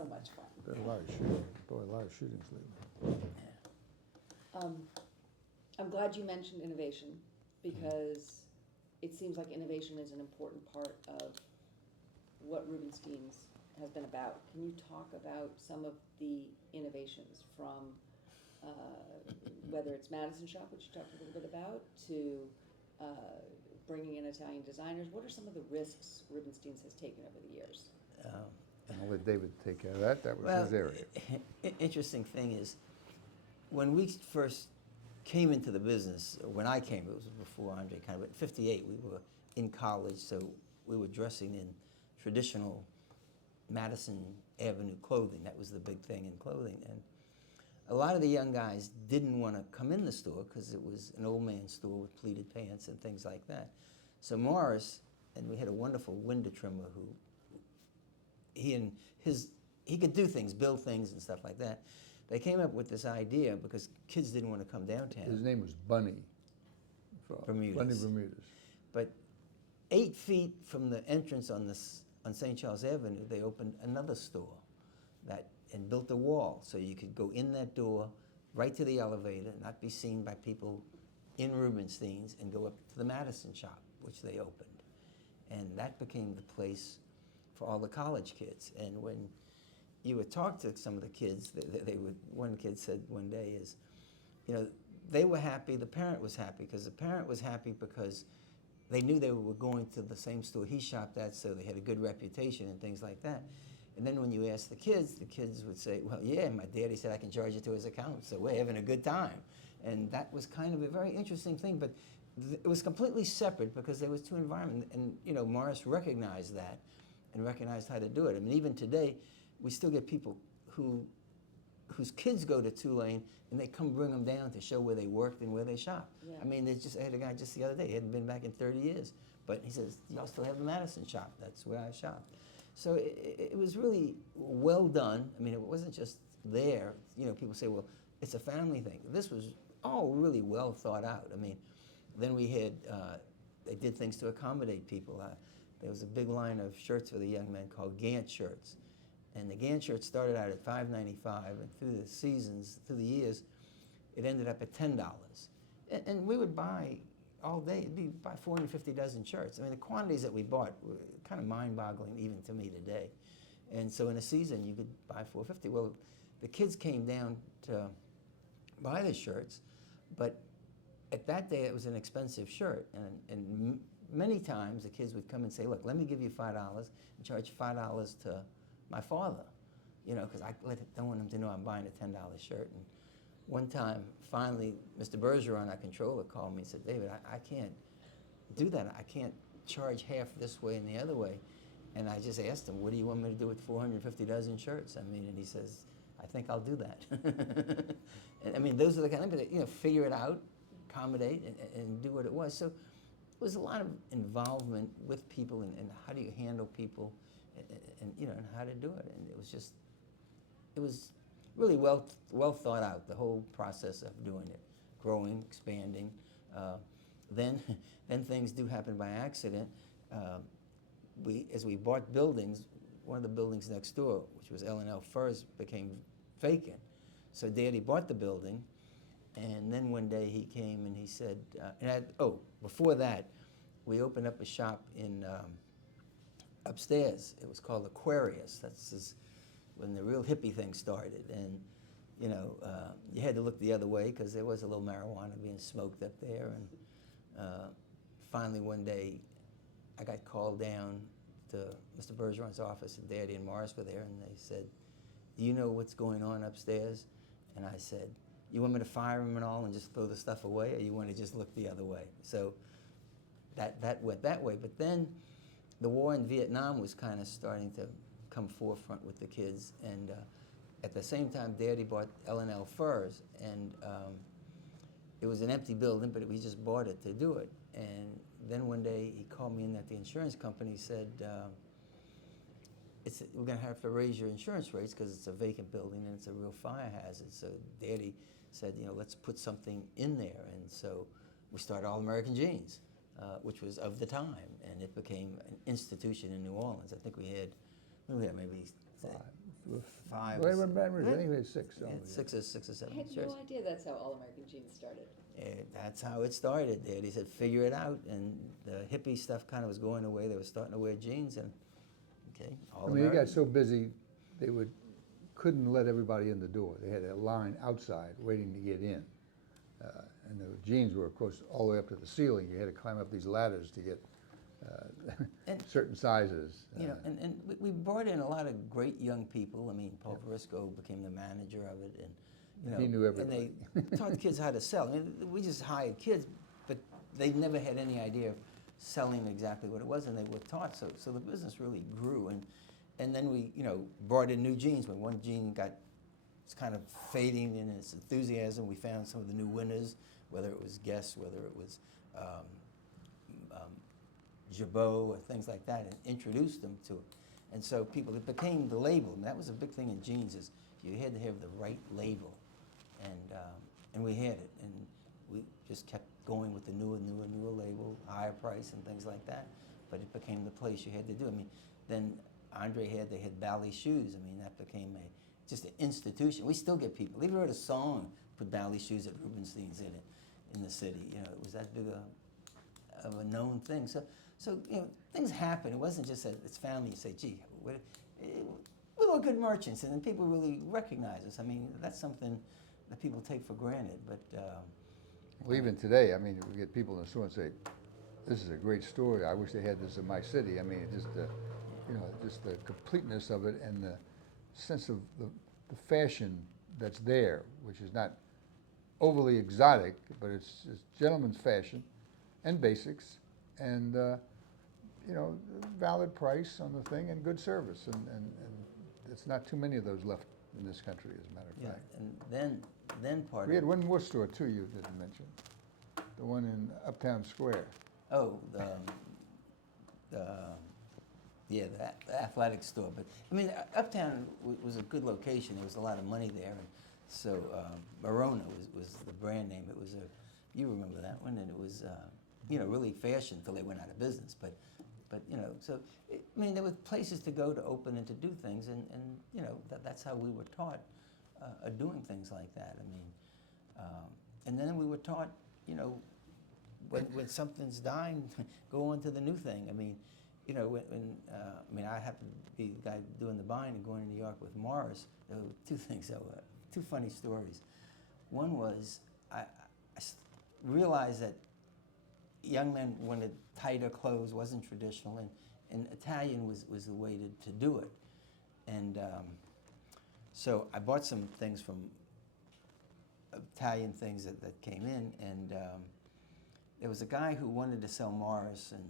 so much fun. Been a lot of shooting, boy, a lot of shootings lately. I'm glad you mentioned innovation, because it seems like innovation is an important part of what Rubenstein's has been about. Can you talk about some of the innovations from, whether it's Madison Shop, which you talked a little bit about, to bringing in Italian designers? What are some of the risks Rubenstein's has taken over the years? And I'll let David take care of that. That was Well, his area. interesting thing is, when we first came into the business, when I came, it was before Andre kind of, but in '58, we were in college, so we were dressing in traditional Madison Avenue clothing. That was the big thing in clothing. And a lot of the young guys didn't want to come in the store because it was an old man's store with pleated pants and things like that. So Morris, and we had a wonderful window trimmer who, he could do things, build things and stuff like that. They came up with this idea because kids didn't want to come downtown. His name was Bunny. Bermudez. Bunny Bermudez. But 8 feet from the entrance on St. Charles Avenue, they opened another store and built a wall so you could go in that door right to the elevator, not be seen by people in Rubenstein's, and go up to the Madison Shop, which they opened. And that became the place for all the college kids. And when you would talk to some of the kids, one kid said one day is, they were happy, the parent was happy, because the parent was happy because they knew they were going to the same store he shopped at, so they had a good reputation and things like that. And then when you asked the kids would say, well, yeah, my daddy said I can charge it to his account, so we're having a good time. And that was kind of a very interesting thing, but it was completely separate because there was two environments. And, Morris recognized that and recognized how to do it. I mean, even today, we still get people whose kids go to Tulane and they come bring them down to show where they worked and where they shop. Yeah. I mean, I had a guy just the other day, he hadn't been back in 30 years, but he says, y'all still have the Madison Shop, that's where I shop. So it was really well done. I mean, it wasn't just there. People say, well, it's a family thing. This was all really well thought out. I mean, then we had, they did things to accommodate people. There was a big line of shirts for the young men called Gant shirts. And the Gant shirt started out at $5.95, and through the seasons, through the years, it ended up at $10. And we would buy all day, it'd be buy 450 dozen shirts. I mean, the quantities that we bought were kind of mind-boggling even to me today. And so in a season, you could buy 450. Well, the kids came down to buy the shirts, but at that day, it was an expensive shirt. And many times, the kids would come and say, look, let me give you $5 and charge $5 to my father, because I don't want him to know I'm buying a $10 shirt. And one time, finally, Mr. Bergeron, our controller, called me and said, David, I can't do that. I can't charge half this way and the other way. And I just asked him, what do you want me to do with 450 dozen shirts? I mean, and he says, I think I'll do that. And I mean, those are the kind of, figure it out, accommodate, and do what it was. So it was a lot of involvement with people and how do you handle people and how to do it. And it was really well thought out, the whole process of doing it, growing, expanding. Then things do happen by accident. As we bought buildings, one of the buildings next door, which was L&L Furs, became vacant. So Daddy bought the building, and then one day he came and he said, before that, we opened up a shop in upstairs. It was called Aquarius. That's when the real hippie thing started. And, you had to look the other way because there was a little marijuana being smoked up there. And finally one day, I got called down to Mr. Bergeron's office, and Daddy and Morris were there, and they said, do you know what's going on upstairs? And I said, you want me to fire him and all and just throw the stuff away, or you want to just look the other way? So that went that way. But then the war in Vietnam was kind of starting to come forefront with the kids, and at the same time, Daddy bought L&L Furs, and it was an empty building, but we just bought it to do it. And then one day he called me in at the insurance company, said, we're going to have to raise your insurance rates because it's a vacant building and it's a real fire hazard. So Daddy said, let's put something in there. And so we started All American Jeans, which was of the time, and it became an institution in New Orleans. I think we had maybe 5. Well, in Baton Rouge, Yeah. anyway, 6. Yeah, only, six or I seven had shirts. no idea that's how All American Jeans started. That's how it started there. They said, figure it out. And the hippie stuff kind of was going away. They were starting to wear jeans. And, okay, all I mean, they got American. so busy, they couldn't let everybody in the door. They had a line outside waiting to get in. And the jeans were, of course, all the way up to the ceiling. You had to climb up these ladders to get And- certain sizes. You know, and we brought in a lot of great young people. I mean, Paul Verisco became the manager of it, and you know, He knew everybody. And they taught the kids how to sell. I mean, we just hired kids, but they never had any idea of selling exactly what it was, and they were taught. So the business really grew, and then we, you know, brought in new jeans. When one jean it's kind of fading in its enthusiasm, we found some of the new winners, whether it was Guess, whether it was Jabot or things like that, and introduced them to it. And so it became the label, and that was a big thing in jeans, is you had to have the right label, and we had it, and we just kept going with the newer label, higher price and things like that, but it became the place you had to do. I mean, then Andre they had Bally shoes. I mean, that became just an institution. We still get people. They even wrote a song, put Bally shoes at Rubenstein's in it, in the city. You know, it was that big of a known thing. So you know, things happen. It wasn't just that it's family. You say, gee, we were good merchants, and then people really recognize us. I mean, that's something that people take for granted. But Well, even today, I mean, we get people in the store and say, "This is a great story. I wish they had this in my city." I mean, just just the completeness of it and the sense of the fashion that's there, which is not overly exotic, but it's gentleman's fashion and basics, and you know, valid price on the thing and good service, and it's not too many of those left in this country, as a matter of yeah, fact. and then part We of had one more store too you didn't mention, the one in Uptown Square. Yeah, the athletic store. But I mean, Uptown was a good location. There was a lot of money there, and so Morona was the brand name. It was you remember that one, and it was you know, really fashion until they went out of business. But you know, so I mean, there were places to go to open and to do things, and you know, that's how we were taught doing things like that. I mean, and then we were taught, you know, when something's dying, go on to the new thing. I mean, you know, I mean, I happened to be the guy doing the buying and going to New York with Morris. There were two things that were two funny stories. One was I realized that young men wanted tighter clothes, wasn't traditional, and Italian was the way to do it. And so I bought some things from Italian things that came in, and there was a guy who wanted to sell Morris, and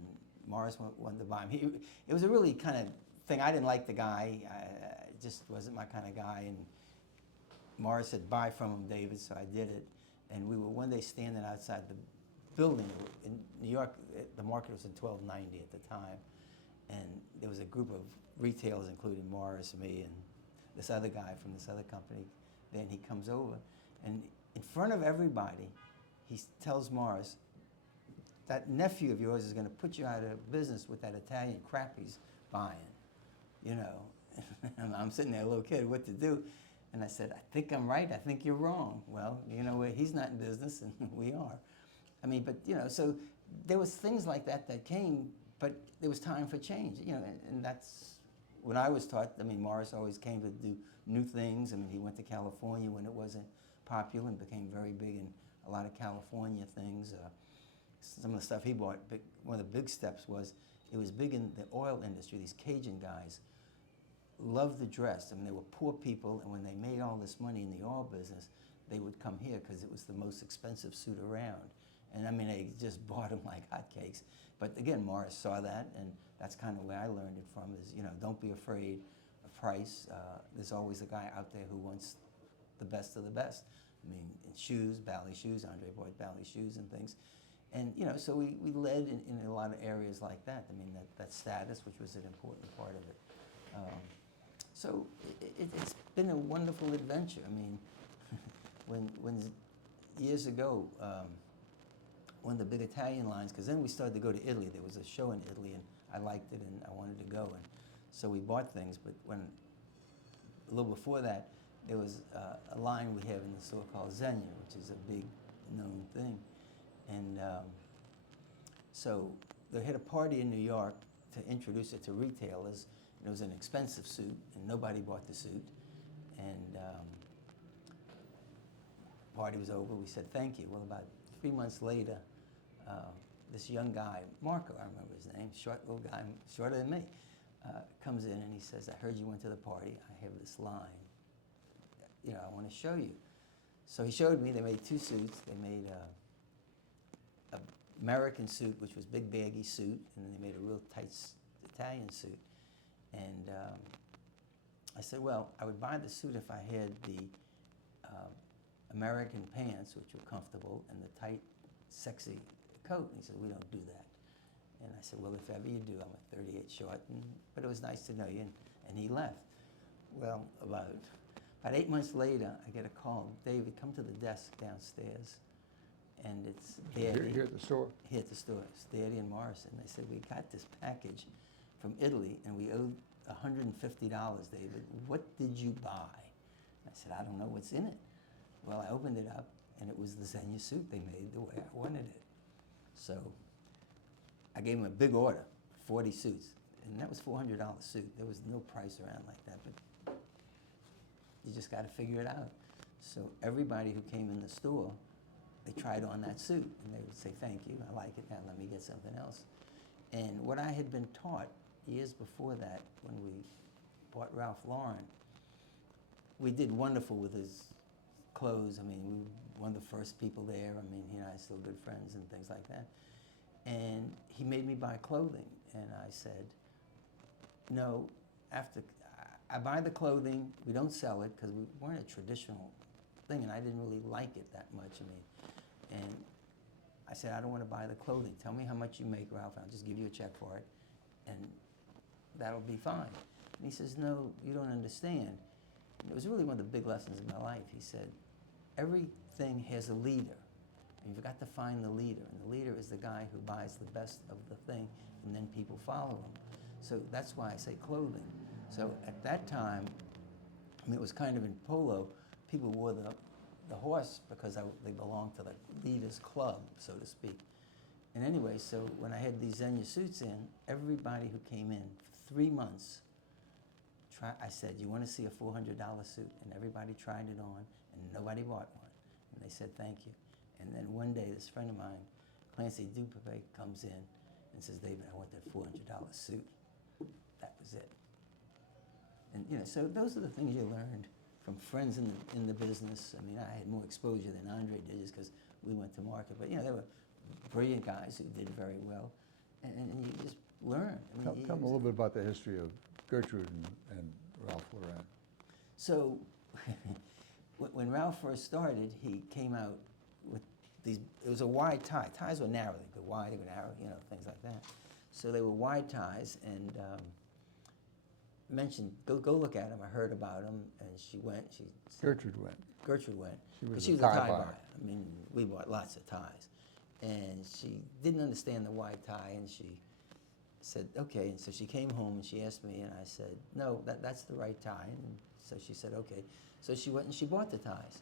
Morris wanted to buy him. It was a really kind of thing. I didn't like the guy. I just wasn't my kind of guy. And Morris said, buy from him, David, so I did it. And we were one day standing outside the building in New York. The market was in 1290 at the time. And there was a group of retailers, including Morris, me, and this other guy from this other company. Then he comes over, and in front of everybody, he tells Morris, that nephew of yours is going to put you out of business with that Italian crap he's buying, you know. And I'm sitting there, a little kid, what to do? And I said, I think I'm right. I think you're wrong. Well, you know, he's not in business, and we are. I mean, but, you know, so there was things like that came, but there was time for change, you know, and that's what I was taught. I mean, Morris always came to do new things. I mean, he went to California when it wasn't popular and became very big in a lot of California things. Some of the stuff he bought, one of the big steps was, it was big in the oil industry. These Cajun guys loved to dress. I mean, they were poor people, and when they made all this money in the oil business, they would come here because it was the most expensive suit around. And I mean, they just bought them like hotcakes. But again, Morris saw that, and that's kind of where I learned it from, is, you know, don't be afraid of price. There's always a guy out there who wants the best of the best. I mean, in shoes, Bally shoes, Andre bought Bally shoes and things. And, you know, so we led in a lot of areas like that. I mean, that status, which was an important part of it. So it's been a wonderful adventure. I mean, when years ago, one of the big Italian lines, because then we started to go to Italy. There was a show in Italy, and I liked it, and I wanted to go. And so we bought things, but when a little before that, there was a line we have in the store called Xenia, which is a big known thing. And so they had a party in New York to introduce it to retailers. And it was an expensive suit, and nobody bought the suit. And party was over. We said thank you. Well, about 3 months later, this young guy, Marco, I remember his name, short little guy, shorter than me, comes in and he says, "I heard you went to the party. I have this line. You know, I want to show you." So he showed me. They made 2 suits. They made a American suit, which was big baggy suit, and then they made a real tight Italian suit. And I said, well, I would buy the suit if I had the American pants, which were comfortable, and the tight, sexy coat. And he said, we don't do that. And I said, well, if ever you do, I'm a 38 short, but it was nice to know you. And he left. Well, about 8 months later, I get a call. David, come to the desk downstairs. And it's Daddy. Here at the store? Here at the store. It's Daddy and Morrison. They said, we got this package from Italy, and we owed $150, David. What did you buy? I said, I don't know what's in it. Well, I opened it up, and it was the Xenia suit they made the way I wanted it. So I gave him a big order, 40 suits, and that was $400 suit. There was no price around like that, but you just got to figure it out. So everybody who came in the store, they tried on that suit, and they would say, thank you, I like it, now let me get something else. And what I had been taught years before that, when we bought Ralph Lauren, we did wonderful with his clothes. I mean, we were one of the first people there. I mean, he and I are still good friends and things like that. And he made me buy clothing, and I said, no, after I buy the clothing, we don't sell it, because we weren't a traditional thing, and I didn't really like it that much. I mean, and I said, I don't want to buy the clothing. Tell me how much you make, Ralph, and I'll just give you a check for it, and that'll be fine. And he says, no, you don't understand. And it was really one of the big lessons in my life. He said, everything has a leader, and you've got to find the leader, and the leader is the guy who buys the best of the thing, and then people follow him. So that's why I say clothing. So at that time, I mean, it was kind of in polo, people wore the horse because they belonged to the leader's club, so to speak. And anyway, so when I had these Xenia suits in, everybody who came in for 3 months, I said, you want to see a $400 suit? And everybody tried it on, and nobody bought one. And they said, thank you. And then one day, this friend of mine, Clancy Dupape, comes in and says, David, I want that $400 suit. That was it. And you know, so those are the things you learned from friends in the business. I mean, I had more exposure than Andre did, just because we went to market. But you know, there were brilliant guys who did very well, and you just learn. I mean, Tell me a little bit about the history of Gertrude and Ralph Lauren. So, when Ralph first started, he came out with these. It was a wide tie. Ties were narrow. They go wide, they go narrow. You know, things like that. So they were wide ties, and mentioned, go look at them. I heard about them, and she went. She said, Gertrude went. Gertrude went. She was a a tie tie buyer. buyer. I mean, we bought lots of ties, and she didn't understand the wide tie, and she said, okay. And so she came home and she asked me, and I said, no, that's the right tie. And so she said, okay. So she went and she bought the ties,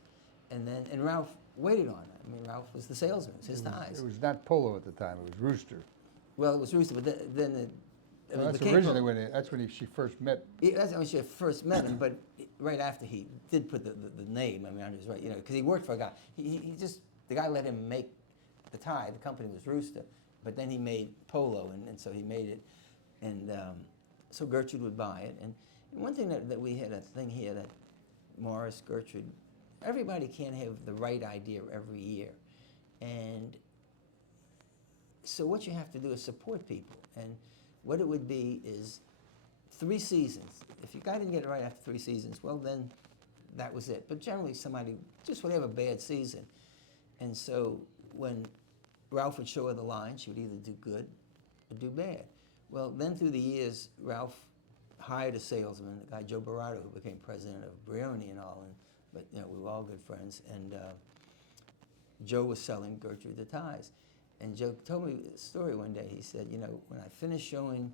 and Ralph waited on her. I mean, Ralph was the salesman. It was his ties. It was not Polo at the time. It was Rooster. Well, it was Rooster, but then it Well, that's became originally Polo. that's when she first met. Yeah, that's when she first met him, but right after he did put the name. I mean, Andre's right, you know, because he worked for a guy. He just, the guy let him make the tie. The company was Rooster, but then he made Polo, and so he made it. And so Gertrude would buy it. And one thing that we had a thing here that Morris, Gertrude, everybody can't have the right idea every year. And so what you have to do is support people. And what it would be is 3 seasons. If your guy didn't get it right after 3 seasons, well, then that was it. But generally somebody just would have a bad season. And so when Ralph would show her the line, she would either do good or do bad. Well, then through the years, Ralph hired a salesman, a guy, Joe Barato, who became president of Brioni and all. But you know, we were all good friends. And Joe was selling Gertrude the ties. And Joe told me a story one day. He said, you know, when I finished showing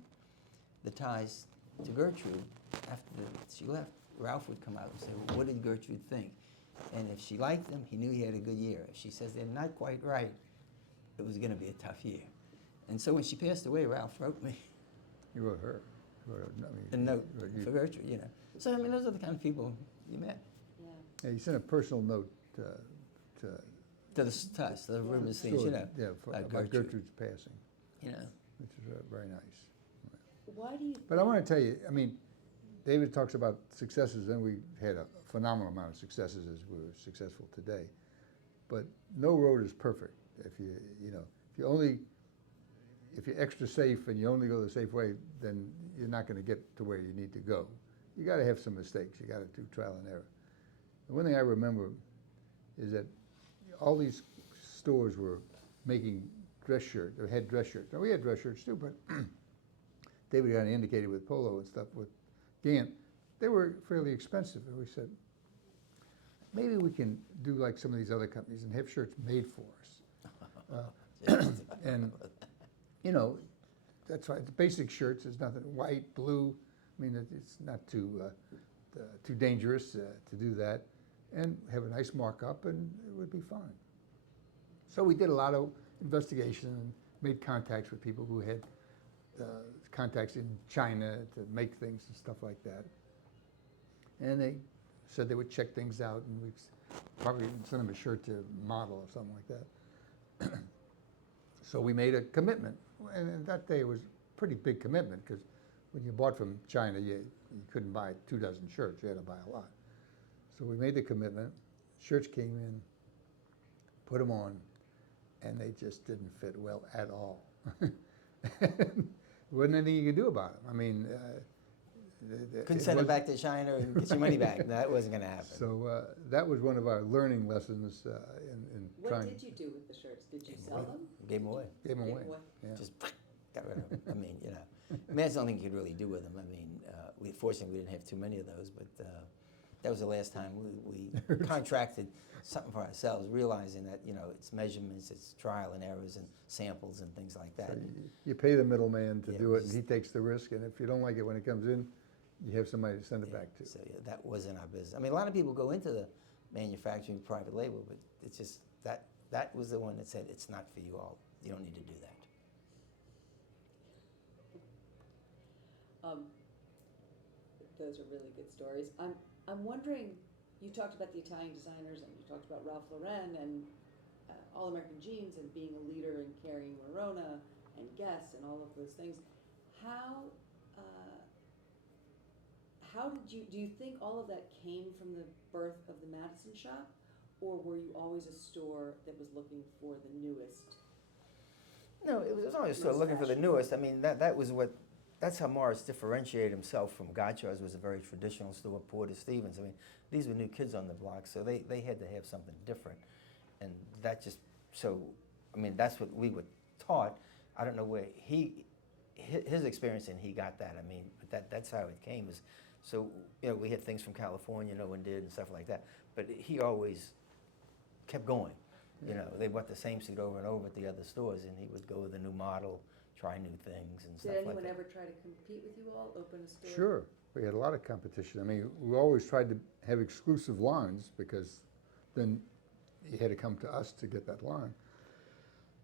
the ties to Gertrude, after she left, Ralph would come out and say, well, what did Gertrude think? And if she liked them, he knew he had a good year. If she says they're not quite right, it was going to be a tough year. And so when she passed away, Ralph wrote me You wrote her. You wrote, I mean, a note you wrote you. for Gertrude, you know. So, I mean, those are the kind of people you met. Yeah. Yeah, you sent a personal note to To us, the Rubens things, you know. Yeah, about Gertrude's passing, You know. which is very nice. Why do you? But I want to tell you, I mean, David talks about successes, and we had a phenomenal amount of successes as we were successful today. But no road is perfect. If you're extra safe and you only go the safe way, then you're not going to get to where you need to go. You got to have some mistakes. You got to do trial and error. The one thing I remember is that all these stores were making dress shirts, or had dress shirts. Now we had dress shirts too, but David kind of indicated with Polo and stuff with Gant, they were fairly expensive. And we said, maybe we can do like some of these other companies and have shirts made for us. And, you know, that's right. The basic shirts is nothing, white, blue. I mean, it's not too dangerous to do that. And have a nice markup, and it would be fine. So we did a lot of investigation and made contacts with people who had contacts in China to make things and stuff like that. And they said they would check things out, and we probably send them a shirt to model or something like that. So we made a commitment, and that day was a pretty big commitment, because when you bought from China, you couldn't buy 24 shirts, you had to buy a lot. So we made the commitment, shirts came in, put them on, and they just didn't fit well at all. Wasn't anything you could do about them. I mean, Couldn't send it back to China and get your money back. That wasn't going to happen. So that was one of our learning lessons in What trying. did you do with the shirts? Did you sell them? Gave them away. Gave them Gave away. 'em away. Yeah. Just got rid of them. I mean, you know. I mean, that's the only thing you could really do with them. I mean, fortunately, we didn't have too many of those, but that was the last time we contracted something for ourselves, realizing that, you know, it's measurements, it's trial and errors and samples and things like that. So you pay the middleman to Yeah, do it, and just- he takes the risk, and if you don't like it when it comes in, you have somebody to send it Yeah, back to. So yeah, that wasn't our business. I mean, a lot of people go into the manufacturing private label, but it's just that was the one that said it's not for you all. You don't need to do that. Those are really good stories. I'm wondering, you talked about the Italian designers, and you talked about Ralph Lauren and All American Jeans, and being a leader in carrying Verona and Guess and all of those things. How did you, do you think all of that came from the birth of the Madison shop, or were you always a store that was looking for the newest? No, it was always sort of looking for the newest. I mean, that's how Morris differentiated himself from Gotchards. Was a very traditional store, Porter Stevens. I mean, these were new kids on the block, so they had to have something different. And that just, so, I mean, that's what we were taught. I don't know where his experience, and he got that. I mean, but that's how it came. So, you know, we had things from California, no one did, and stuff like that. But he always kept going. You know, they bought the same suit over and over at the other stores, and he would go with a new model, try new things and stuff Did like anyone that. ever try to compete with you all, open a store? Sure, we had a lot of competition. I mean, we always tried to have exclusive lines, because then you had to come to us to get that line.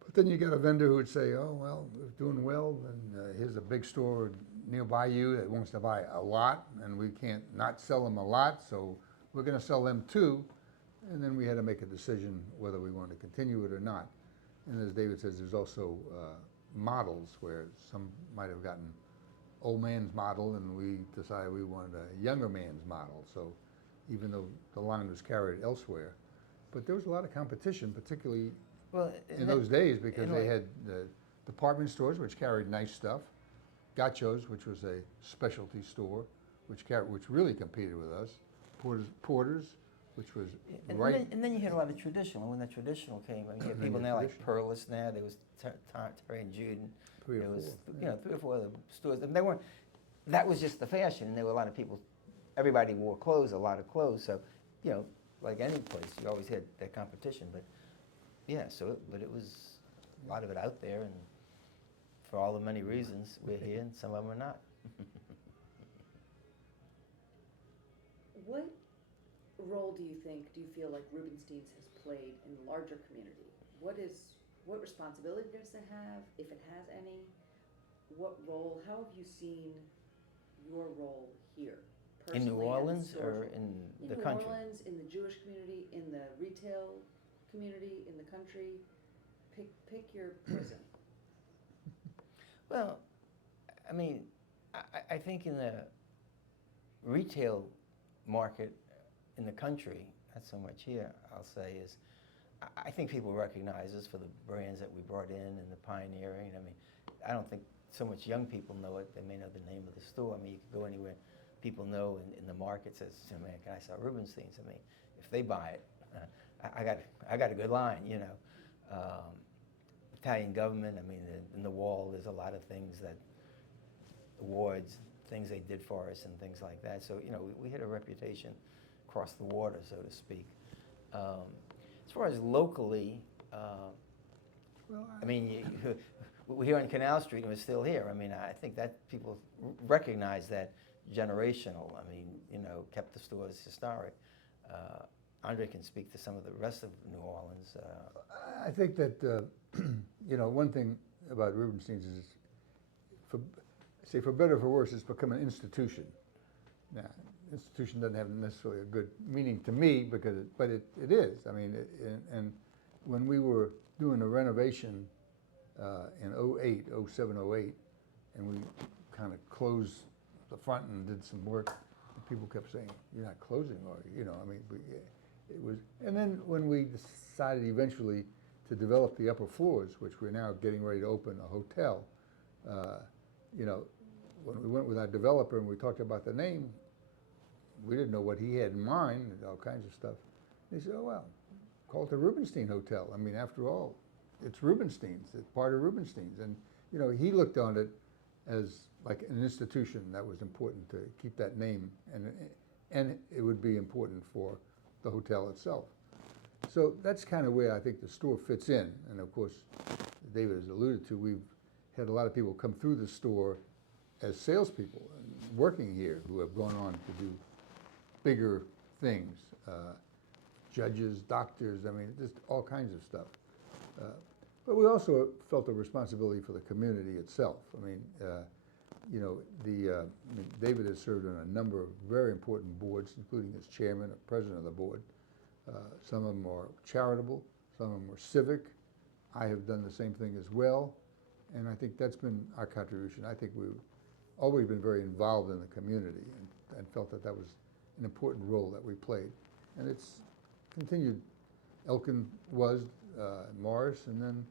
But then you got a vendor who would say, oh, well, we're doing well, and here's a big store nearby you that wants to buy a lot, and we can't not sell them a lot, so we're going to sell them too. And then we had to make a decision whether we wanted to continue it or not. And as David says, there's also models where some might have gotten old man's model, and we decided we wanted a younger man's model. So even though the line was carried elsewhere, but there was a lot of competition, particularly in those days, because they had the department stores, which carried nice stuff, Gotcho's, which was a specialty store, which really competed with us, Porter's, which was right. And then you had a lot of traditional. And when the traditional came, I mean, you had And then people you now had like Perlis now. There was Terry and Jude. And Three or there was, four, you know, 3 or 4 other stores. And they weren't. That was just the fashion, and there were a lot of people. Everybody wore clothes, a lot of clothes. So, you know, like any place, you always had that competition. But yeah, but it was a lot of it out there, and for all the many reasons, we're here, and some of them are not. What role do you feel like Rubenstein's has played in the larger community? What responsibility does it have, if it has any? What role, how have you seen your role here In personally? New and Orleans or social- in the New country? Orleans, in the Jewish community, in the retail community, in the country? Pick your poison. Well, I mean, I think in the retail market in the country, not so much here, I'll say, is I think people recognize us for the brands that we brought in and the pioneering. I mean, I don't think so much young people know it. They may know the name of the store. I mean, you could go anywhere, people know in the market says, man, can I sell Rubenstein's? I mean, if they buy it, I got a good line, you know. Italian government, I mean, in the wall, there's a lot of things that, awards, things they did for us and things like that. So, you know, we had a reputation across the water, so to speak. As far as locally, I mean, we're here on Canal Street and we're still here. I mean, I think that people recognize that generational. I mean, you know, kept the stores historic. Andre can speak to some of the rest of New Orleans. I think that, you know, one thing about Rubenstein's is, for better or for worse, it's become an institution. Now, institution doesn't have necessarily a good meaning to me, but it is. I mean, and when we were doing a renovation in 08, 07, 08, and we kind of closed the front and did some work, people kept saying, "You're not closing, are you?" You know, I mean, it was. And then when we decided eventually to develop the upper floors, which we're now getting ready to open a hotel, you know, when we went with our developer and we talked about the name, we didn't know what he had in mind and all kinds of stuff. They said, "Oh well, call it the Rubenstein Hotel. I mean, after all, it's Rubenstein's. It's part of Rubenstein's." And you know, he looked on it as like an institution that was important to keep that name, and it would be important for the hotel itself. So that's kind of where I think the store fits in. And of course, David has alluded to, we've had a lot of people come through the store as salespeople and working here who have gone on to do bigger things. Judges, doctors, I mean, just all kinds of stuff. But we also felt a responsibility for the community itself. I mean, you know, I mean, David has served on a number of very important boards, including as chairman or president of the board. Some of them are charitable, some of them are civic. I have done the same thing as well, and I think that's been our contribution. I think we've always been very involved in the community and felt that that was an important role that we played. And it's continued. Elkin was, Morris, and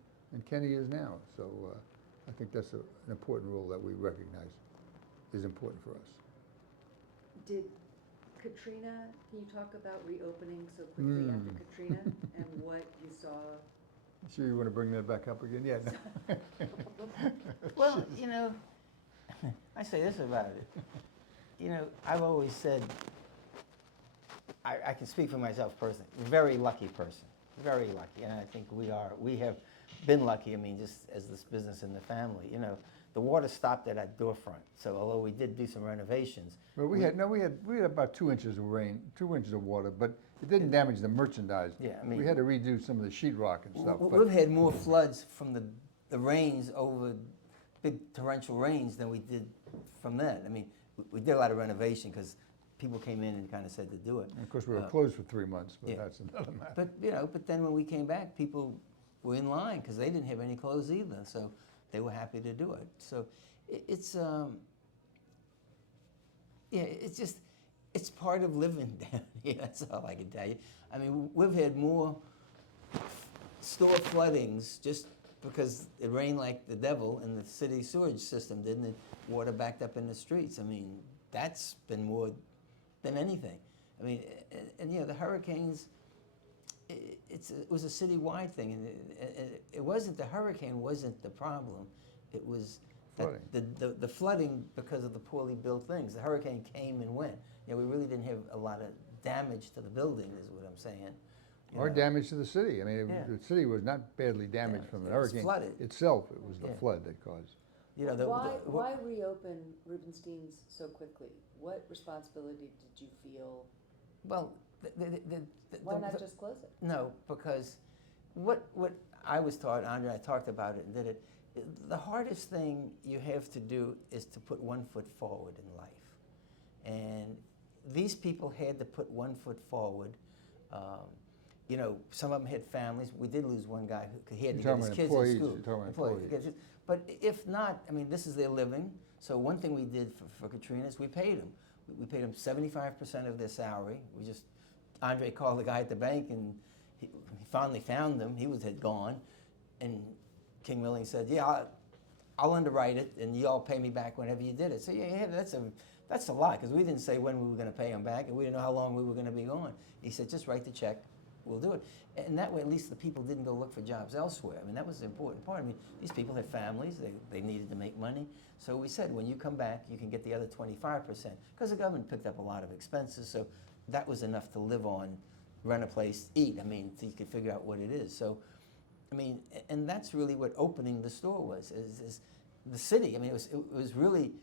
Kenny is now. So I think that's an important role that we recognize is important for us. Did Katrina, can you talk about reopening so quickly after Katrina and what you saw? Sure you want to bring that back up again? Yeah. No. Well, you know, I say this about it. You know, I've always said, I can speak for myself personally, very lucky person, very lucky. And I think we have been lucky, I mean, just as this business in the family. You know, the water stopped at our door front. So although we did do some renovations. Well, we had about 2 inches of rain, 2 inches of water, but it didn't damage the merchandise. Yeah, I mean, we had to redo some of the sheetrock and stuff. We've had more floods from the rains over big torrential rains than we did from that. I mean, we did a lot of renovation because people came in and kind of said to do it. And of course, we were closed for 3 months, but yeah. that's another matter. But you know, but then when we came back, people were in line because they didn't have any clothes either, so they were happy to do it. So it's yeah, it's part of living down here. That's all I can tell you. I mean, we've had more store floodings just because it rained like the devil and the city sewage system didn't, and water backed up in the streets. I mean, that's been more than anything. I mean, and you know, the hurricanes, it was a citywide thing, and it wasn't, the hurricane wasn't the problem. It was the flooding because of the poorly built things. The hurricane came and went. You know, we really didn't have a lot of damage to the building, is what I'm saying. Or damage to the city. I mean, the city was not badly damaged from the hurricane itself. It was the flood that caused. You know, why reopen Rubenstein's so quickly? What responsibility did you feel Well, Why not just close it? no, because what I was taught, Andre, I talked about it and did it. The hardest thing you have to do is to put one foot forward in life, and these people had to put one foot forward. You know, some of them had families. We did lose one guy who he had to You're get his talking kids employees, in school. you're talking Employees. employees. But if not, I mean, this is their living. So one thing we did for Katrina is we paid them. We paid them 75% of their salary. Andre called the guy at the bank, and he finally found them. He had gone, and King Willing said, "Yeah, I'll underwrite it, and you all pay me back whenever you did it." So yeah, that's a lot, because we didn't say when we were going to pay him back, and we didn't know how long we were going to be gone. He said, "Just write the check, we'll do it." And that way, at least the people didn't go look for jobs elsewhere. I mean, that was the important part. I mean, these people had families, they needed to make money. So we said, when you come back, you can get the other 25%, because the government picked up a lot of expenses, so that was enough to live on, rent a place, eat. I mean, so you could figure out what it is. So, I mean, and that's really what opening the store was, is the city. I mean, it was really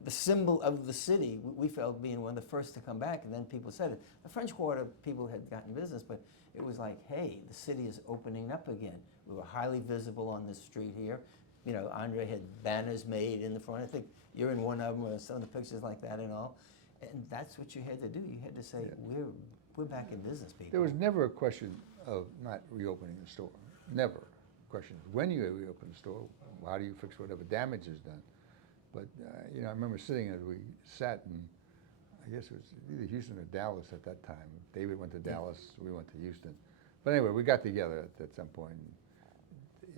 the symbol of the city. We felt being one of the first to come back, and then people said it. The French Quarter people had gotten business, but it was like, hey, the city is opening up again. We were highly visible on the street here. You know, Andre had banners made in the front. I think you're in one of them, or some of the pictures like that and all. And that's what you had to do. You had to say, we're back in business, people. There was never a question of not reopening the store. Never. The question is when you reopen the store, how do you fix whatever damage is done? But, you know, I remember sitting as we sat, and I guess it was either Houston or Dallas at that time. David went to Dallas, we went to Houston. But anyway, we got together at some point.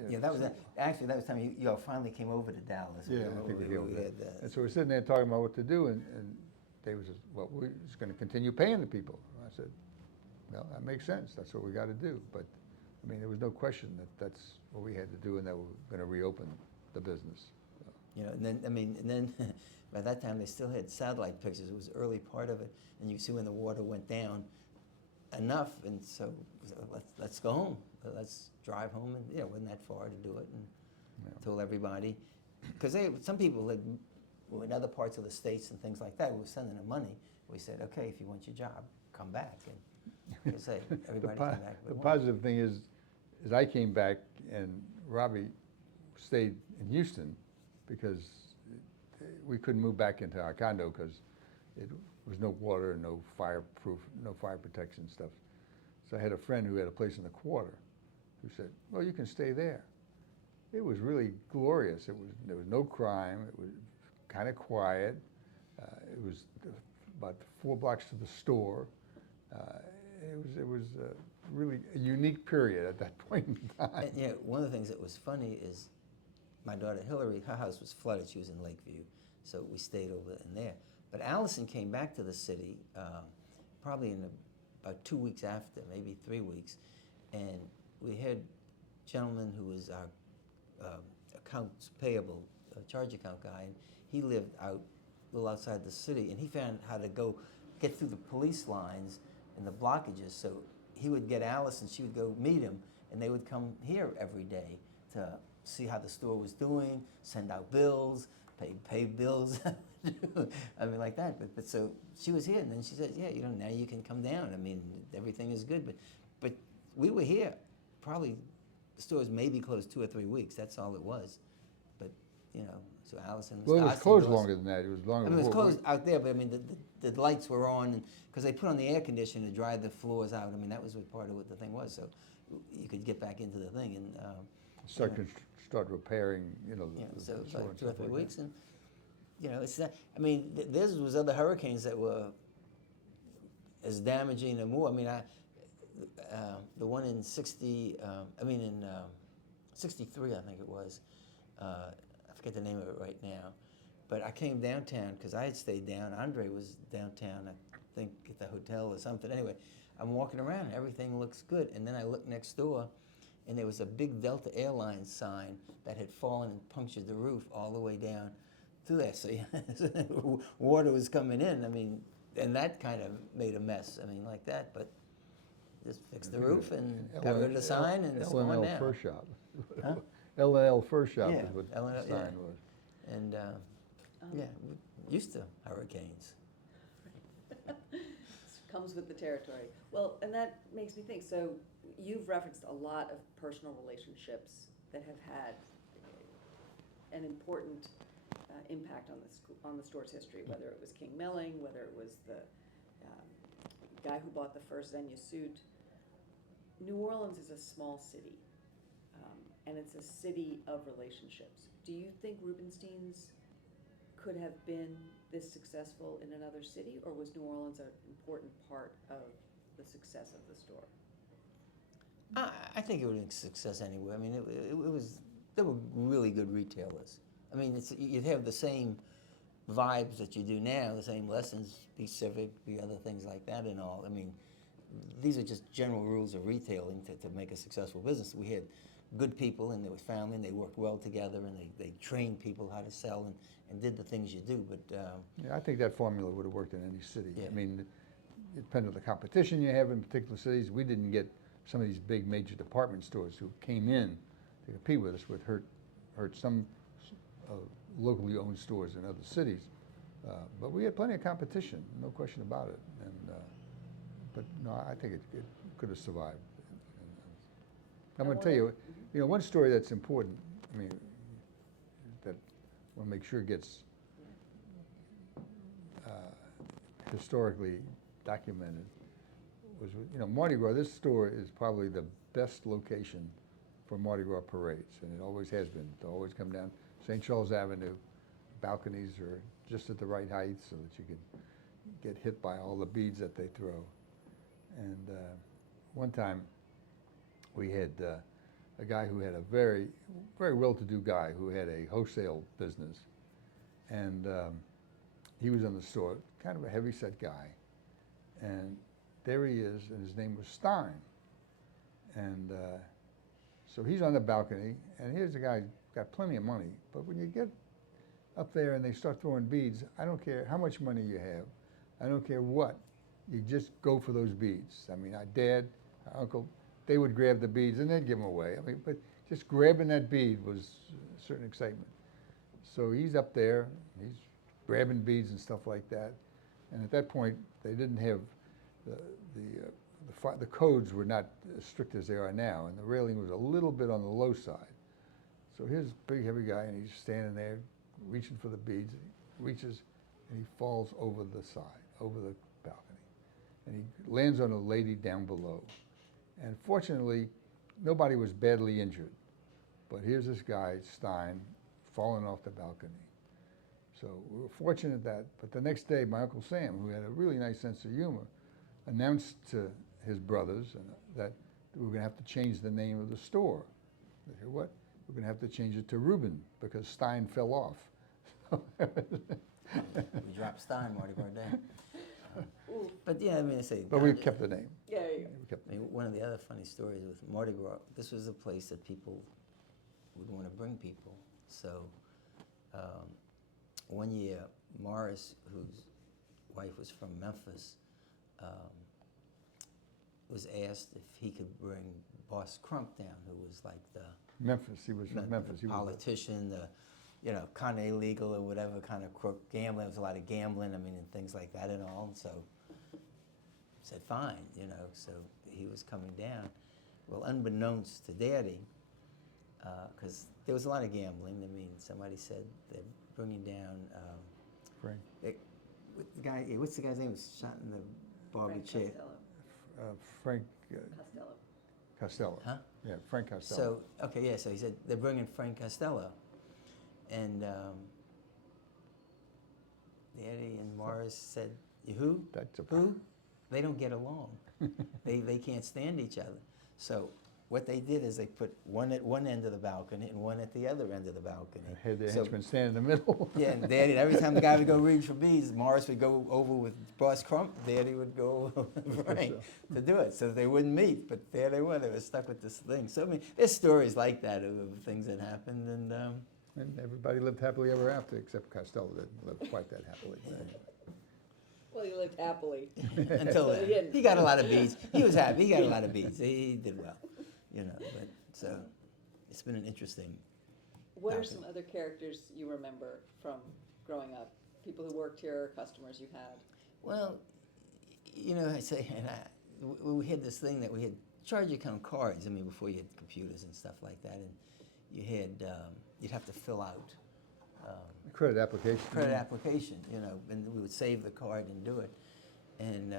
Yeah, that was actually that was the time you all finally came over to Dallas. Yeah, I think we had did. And so we're sitting there talking about what to do, and David says, "Well, we're just going to continue paying the people." I said, "Well, that makes sense. That's what we got to do." But I mean, there was no question that that's what we had to do, and that we're going to reopen the business. So. You know, and then by that time they still had satellite pictures. It was the early part of it, and you see when the water went down enough, and so let's go home. Let's drive home, and it wasn't that far to do it, and told everybody, because some people had were in other parts of the states and things like that. We were sending them money. We said, okay, if you want your job, come back. And I say, everybody came back. The positive thing is I came back, and Robbie stayed in Houston because we couldn't move back into our condo because it was no water, no fireproof, no fire protection stuff. So I had a friend who had a place in the quarter who said, well, you can stay there. It was really glorious. There was no crime. It was kind of quiet. It was about 4 blocks to the store. It was really a unique period at that point in time. And, you know, one of the things that was funny is my daughter Hillary, her house was flooded. She was in Lakeview, so we stayed over in there. But Allison came back to the city probably in about 2 weeks after, maybe 3 weeks, and we had a gentleman who was our accounts payable charge account guy, and he lived out a little outside the city, and he found how to get through the police lines and the blockages. So he would get Alice, and she would go meet him, and they would come here every day to see how the store was doing, send out bills, pay bills. I mean, like that. But so she was here, and then she said, yeah, you know, now you can come down. I mean, everything is good. But we were here probably. The store was maybe closed 2 or 3 weeks. That's all it was. But, you know, so Allison was. Well, it was closed longer than that. It was longer. I mean, it was closed out there, but I mean, the lights were on because they put on the air conditioner to dry the floors out. I mean, that was what part of what the thing was. So you could get back into the thing and start repairing. You know. Yeah. So the it's store like and 2 or stuff 3 like weeks, that. and you know, it's that. I mean, there was other hurricanes that were as damaging or more. I mean, the one in 63, I think it was. I forget the name of it right now. But I came downtown because I had stayed down. Andre was downtown, I think, at the hotel or something. Anyway, I'm walking around and everything looks good. And then I look next door, and there was a big Delta Airlines sign that had fallen and punctured the roof all the way down through there. So water was coming in. I mean, and that kind of made a mess. I mean, like that. But just fixed the roof and got rid of the sign, and it's going L&L now. Fur Shop. Huh? L&L Fur Shop Yeah, is what L&L, the sign yeah. was. And yeah, we're used to hurricanes. comes with the territory. Well, and that makes me think, so you've referenced a lot of personal relationships that have had an important impact on the store's history, whether it was King Melling, whether it was the guy who bought the first Xenia suit. New Orleans is a small city, and it's a city of relationships. Do you think Rubenstein's could have been this successful in another city, or was New Orleans an important part of the success of the store? I think it was a success anyway. I mean, it was, they were really good retailers. I mean, you'd have the same vibes that you do now, the same lessons, be civic, be other things like that and all. I mean, these are just general rules of retailing to make a successful business. We had good people, and they were family, and they worked well together, and they trained people how to sell and did the things you do. But Yeah, I think that formula would have worked in any city. Yeah. I mean, it depends on the competition you have in particular cities. We didn't get some of these big major department stores who came in to compete with us would hurt some locally owned stores in other cities. But we had plenty of competition, no question about it. And but no, I think it could have survived. I'm going to tell you, one story that's important. I mean, that I want to make sure gets historically documented was, Mardi Gras. This store is probably the best location for Mardi Gras parades, and it always has been. They always come down St. Charles Avenue. Balconies are just at the right height so that you can get hit by all the beads that they throw. And one time we had a guy who had a very, very well-to-do guy who had a wholesale business, and he was in the store, kind of a heavy-set guy, and there he is, and his name was Stein. And so he's on the balcony, and here's a guy got plenty of money, but when you get up there and they start throwing beads, I don't care how much money you have, I don't care what, you just go for those beads. I mean, our dad, our uncle, they would grab the beads and they'd give them away. I mean, but just grabbing that bead was a certain excitement. So he's up there, he's grabbing beads and stuff like that. And at that point, they didn't have the codes were not as strict as they are now, and the railing was a little bit on the low side. So here's a big heavy guy, and he's standing there reaching for the beads. He reaches, and he falls over the side, over the balcony, and he lands on a lady down below. And fortunately, nobody was badly injured. But here's this guy, Stein, falling off the balcony. So we were fortunate that, but the next day, my Uncle Sam, who had a really nice sense of humor, announced to his brothers that we were going to have to change the name of the store. They said, what? We're going to have to change it to Reuben because Stein fell off. we dropped Stein Mardi Gras Day. But yeah, I mean, I say. But we kept the name. Yeah, there you go. We kept I mean, one of the other funny stories with Mardi Gras, this was a place that people would want to bring people. So one year, Morris, whose wife was from Memphis, was asked if he could bring Boss Crump down, who was like the Memphis. He was from Memphis. the politician, kind of illegal or whatever kind of crook gambling. There was a lot of gambling, I mean, and things like that and all. And so said, fine, so he was coming down. Well, unbeknownst to Daddy, because there was a lot of gambling. I mean, somebody said they're bringing down Frank. What's the guy's name? Who was shot in the barber chair. Frank Costello. Costello. Huh? Yeah, Frank Costello. So, okay, yeah, so he said, they're bringing Frank Costello. And Daddy and Morris said, who? That's a Who? They don't get along. they can't stand each other. So what they did is they put one at one end of the balcony and one at the other end of the balcony. Had the So- henchman stand in the middle. Yeah, and Daddy, every time the guy would go read for beads, Morris would go over with Boss Crump, Daddy would go over with Frank to do it, so they wouldn't meet. But there they were stuck with this thing. So I mean, there's stories like that of things that happened, and And everybody lived happily ever after, except Costello didn't live quite that happily. But anyway. Well, he lived happily. until But he then, didn't. he got a lot of beads. He was happy. He got a lot of beads. He did well, But so it's been an interesting. What are Balcony. some other characters you remember from growing up? People who worked here, or customers you had? Well, you know, I say, and we had this thing that we had charge account cards. I mean, before you had computers and stuff like that, and you had you'd have to fill out Credit application. credit application, you know, and we would save the card and do it. And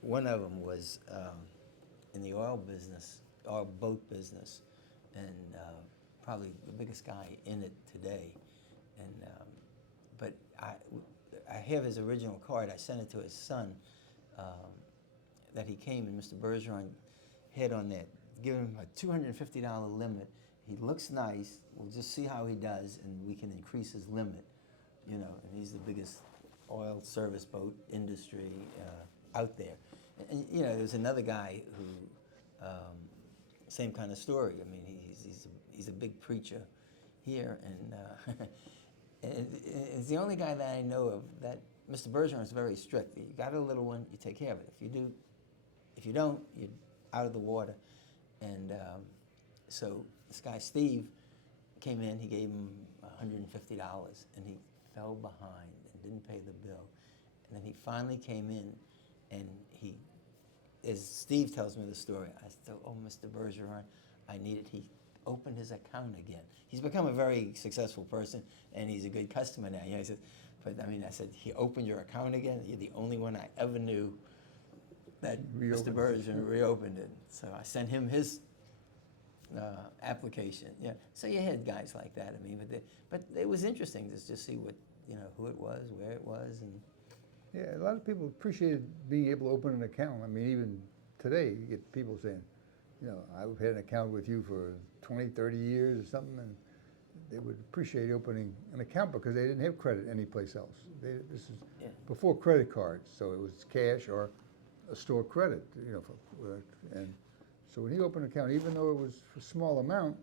one of them was in the oil business, oil boat business, and probably the biggest guy in it today. And but I have his original card. I sent it to his son. That he came and Mr. Bergeron had on that, give him a $250 limit. He looks nice. We'll just see how he does, and we can increase his limit. You know, and he's the biggest oil service boat industry out there. And you know, there's another guy who, same kind of story. I mean, he's a big preacher here, and and it's the only guy that I know of that Mr. Bergeron is very strict. You got a little one, you take care of it. If you don't, you're out of the water. And so this guy Steve came in. He gave him $150, and he fell behind and didn't pay the bill. And then he finally came in, and he, as Steve tells me the story, I said, "Oh, Mr. Bergeron, I need it." He opened his account again. He's become a very successful person, and he's a good customer now. You know, he says, but I mean, I said, "He opened your account again?" You're the only one I ever knew that Mr. Bergeron reopened it. So I sent him his application. Yeah. So you had guys like that. I mean, but it was interesting to just see what, you know, who it was, where it was, and Yeah, a lot of people appreciated being able to open an account. I mean, even today, you get people saying, you know, I've had an account with you for 20, 30 years or something, and they would appreciate opening an account because they didn't have credit anyplace else. This is before credit cards, so it was cash or a store credit, you know, and so when he opened an account, even though it was a small amount,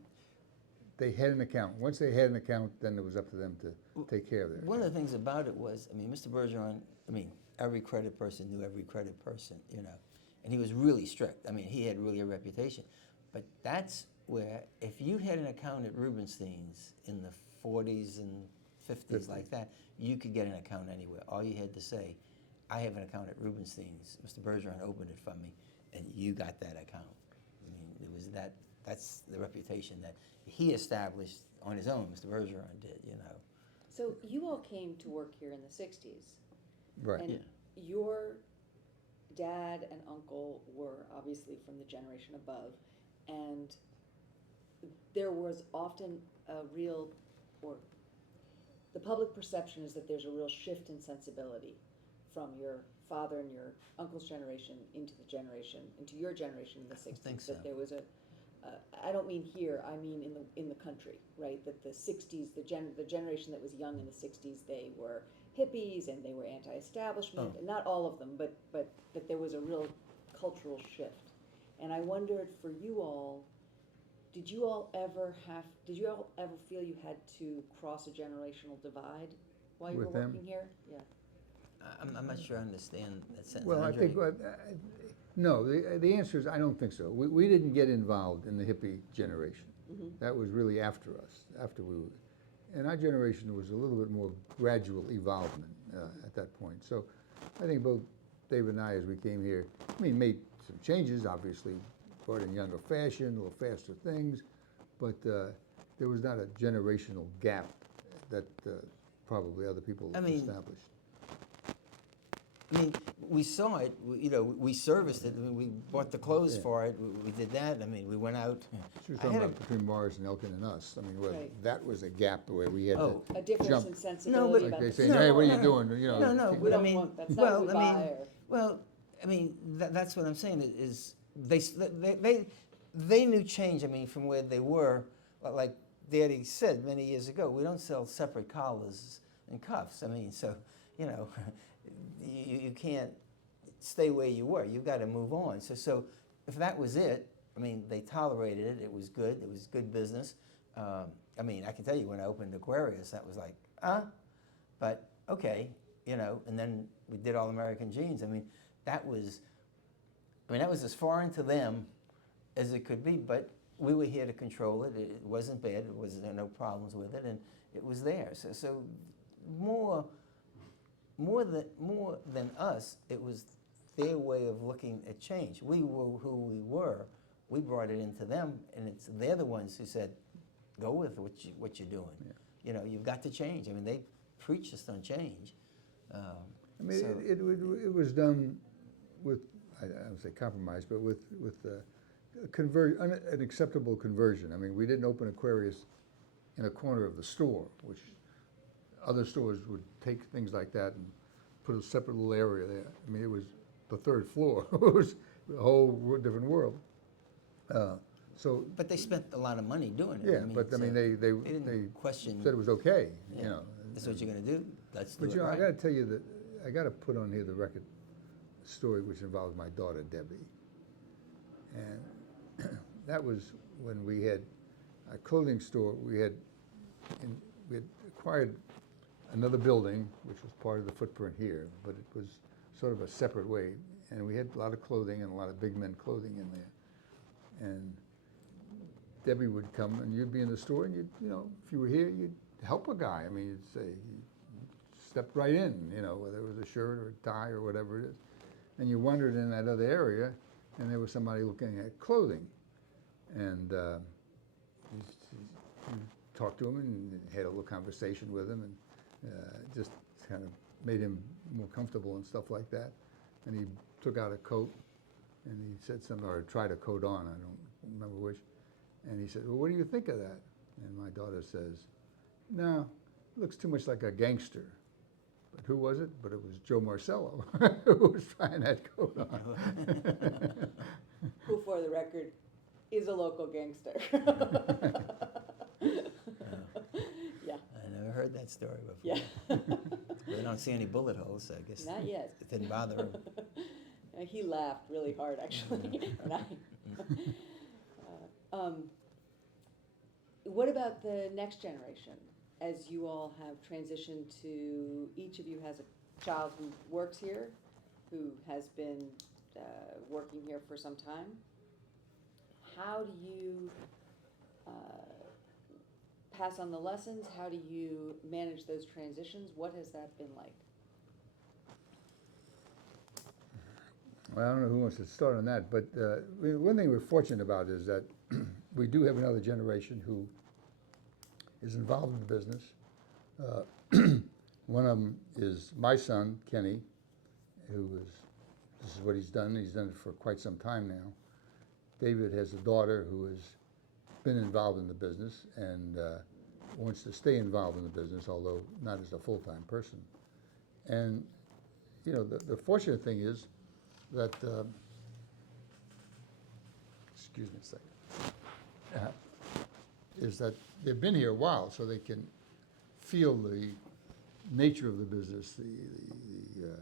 they had an account. Once they had an account, then it was up to them to take care of their one of the things about it was, I mean, Mr. Bergeron, I mean, every credit person knew every credit person, you know, and he was really strict. I mean, he had really a reputation. But that's where, if you had an account at Rubenstein's in the 40s and 50s like that, you could get an account anywhere. All you had to say, I have an account at Rubenstein's. Mr. Bergeron opened it for me, and you got that account. I mean, it was that's the reputation that he established on his own, Mr. Bergeron did, you know. So you all came to work here in the 60s. Right. And your dad and uncle were obviously from the generation above, and there was often a real, or the public perception is that there's a real shift in sensibility from your father and your uncle's generation into your generation in the 60s. think so. That there was I don't mean here, I mean in the country, right? That the 60s, the generation that was young in the 60s, they were hippies and they were anti-establishment, and not all of them, but there was a real cultural shift. And I wondered, for you all, did you all ever feel you had to cross a generational divide while you were With them? working here? Yeah. I'm not sure I understand that sentence. Well, I Andre? think, no, the answer is I don't think so. We didn't get involved in the hippie generation. Mm-hmm. That was really after us, after we were, and our generation was a little bit more gradual evolvement at that point. So I think both David and I, as we came here, I mean, made some changes, obviously, brought in younger fashion, a little faster things, but there was not a generational gap that probably other people established. I mean, we saw it, you know, we serviced it, we bought the clothes for it, we did that, I mean, we went out. She was I talking had about between Morris and Elkin and us. I mean, where Right. that was a gap where we had Oh. to A difference jump. in sensibility but- about Like they the say, hey, what are No, you doing? You know, No, We but I don't mean, want- that's not well, what we I mean, buy, or- well, I mean, that's what I'm saying is they knew change. I mean, from where they were, like Daddy said many years ago, we don't sell separate collars and cuffs. I mean, so you know, you can't stay where you were. You got to move on. So if that was it, I mean, they tolerated it. It was good. It was good business. I mean, I can tell you when I opened Aquarius, that was like, but okay, you know. And then we did All American Jeans. I mean, that was as foreign to them as it could be. But we were here to control it. It wasn't bad. There was no problems with it, and it was there. So more than us, it was their way of looking at change. We were who we were. We brought it into them, and they're the ones who said, "Go with what you're doing. Yeah. You know, you've got to change." I mean, they preach us on change. I mean, So- it was done with, I don't say compromise, but with an acceptable conversion. I mean, we didn't open Aquarius in a corner of the store, which other stores would take things like that and put a separate little area there. I mean, it was the third floor. It was a whole different world. So, But they spent a lot of money doing it. yeah, but I mean, they didn't question. said it was okay, Yeah. you know. That's what you're going to do. Let's do But it you know, I right. gotta tell you that, I gotta put on here the record story which involves my daughter Debbie. And that was when we had a clothing store, we had acquired another building, which was part of the footprint here, but it was sort of a separate way. And we had a lot of clothing and a lot of big men clothing in there. And Debbie would come and you'd be in the store and you'd, you know, if you were here, you'd help a guy. I mean, you'd say, stepped right in, you know, whether it was a shirt or a tie or whatever it is. And you wandered in that other area, and there was somebody looking at clothing. And you talked to him and had a little conversation with him, and just kind of made him more comfortable and stuff like that. And he took out a coat, and he said something, or tried a coat on, I don't remember which. And he said, "Well, what do you think of that?" And my daughter says, "No, it looks too much like a gangster." But who was it? But it was Joe Marcello who was trying that coat on. Who, for the record, is a local gangster. Yeah, I never heard that story before. yeah. We don't see any bullet holes, so I guess Not yet. it didn't bother him. He laughed really hard, actually. And what about the next generation? As you all have transitioned to, each of you has a child who works here, who has been working here for some time. How do you pass on the lessons? How do you manage those transitions? What has that been like? Well, I don't know who wants to start on that, but one thing we're fortunate about is that we do have another generation who is involved in the business. One of them is my son, Kenny, this is what he's done. He's done it for quite some time now. David has a daughter who has been involved in the business and wants to stay involved in the business, although not as a full-time person. And, you know, the fortunate thing is that, excuse me a second, is that they've been here a while, so they can feel the nature of the business, the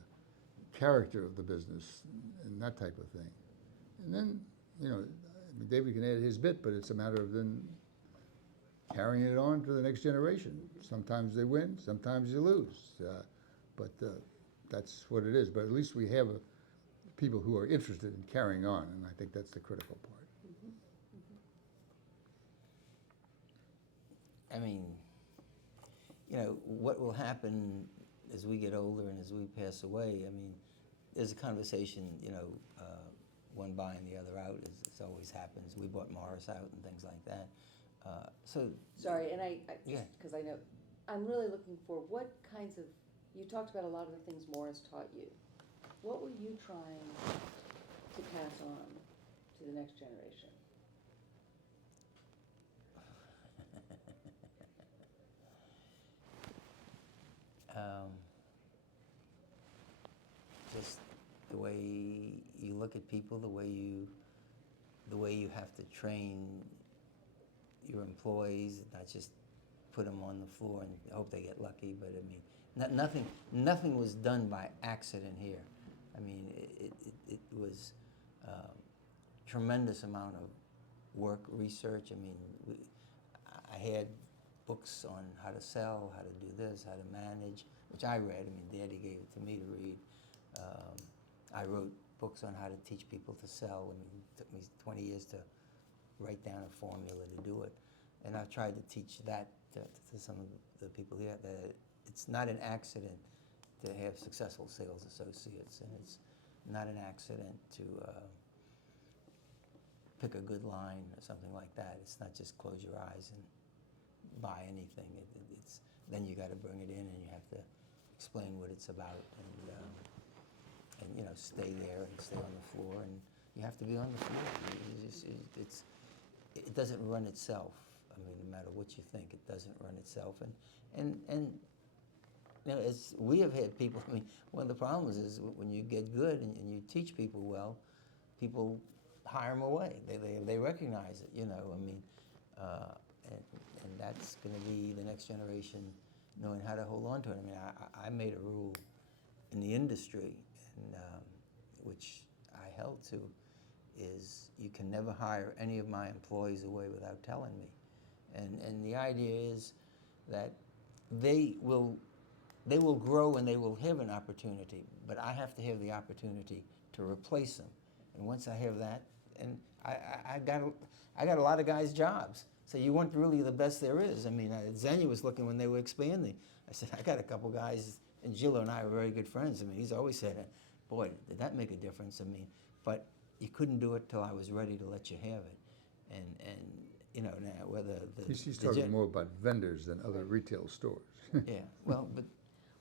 character of the business, and that type of thing. And then, you know, I mean, David can add his bit, but it's a matter of then carrying it on to the next generation. Sometimes they win, sometimes you lose, but that's what it is. But at least we have people who are interested in carrying on, and I think that's the critical part. I mean, you know, what will happen as we get older and as we pass away, I mean, there's a conversation, you know, one buying the other out, as it always happens. We bought Morris out and things like that. So, Sorry, and I Yeah. just, because I know, I'm really looking for what kinds of, you talked about a lot of the things Morris taught you. What were you trying to pass on to the next generation? just the way you look at people, the way you have to train your employees, not just put them on the floor and hope they get lucky. But I mean, nothing was done by accident here. I mean, it was tremendous amount of work, research. I mean, I had books on how to sell, how to do this, how to manage, which I read. I mean, Daddy gave it to me to read. I wrote books on how to teach people to sell. I mean, it took me 20 years to write down a formula to do it. And I've tried to teach that to some of the people here, that it's not an accident to have successful sales associates. And not an accident to pick a good line or something like that. It's not just close your eyes and buy anything. It's then you got to bring it in and you have to explain what it's about and you know, stay there and stay on the floor, and you have to be on the floor. It doesn't run itself. I mean, no matter what you think, it doesn't run itself. And you know, as we have had people, I mean, one of the problems is when you get good and you teach people well, people hire them away. They recognize it, you know. I mean, and that's going to be the next generation knowing how to hold on to it. I mean, I made a rule in the industry, and which I held to, is you can never hire any of my employees away without telling me. And the idea is that they will grow and they will have an opportunity, but I have to have the opportunity to replace them. And once I have that, and I got a lot of guys' jobs. So you weren't really the best there is. I mean, Xenia was looking when they were expanding. I said, I got a couple guys, and Gillo and I are very good friends. I mean, he's always said, boy, did that make a difference? I mean, but you couldn't do it till I was ready to let you have it. And you know, now whether She's talking more about vendors than other retail stores. yeah, well, but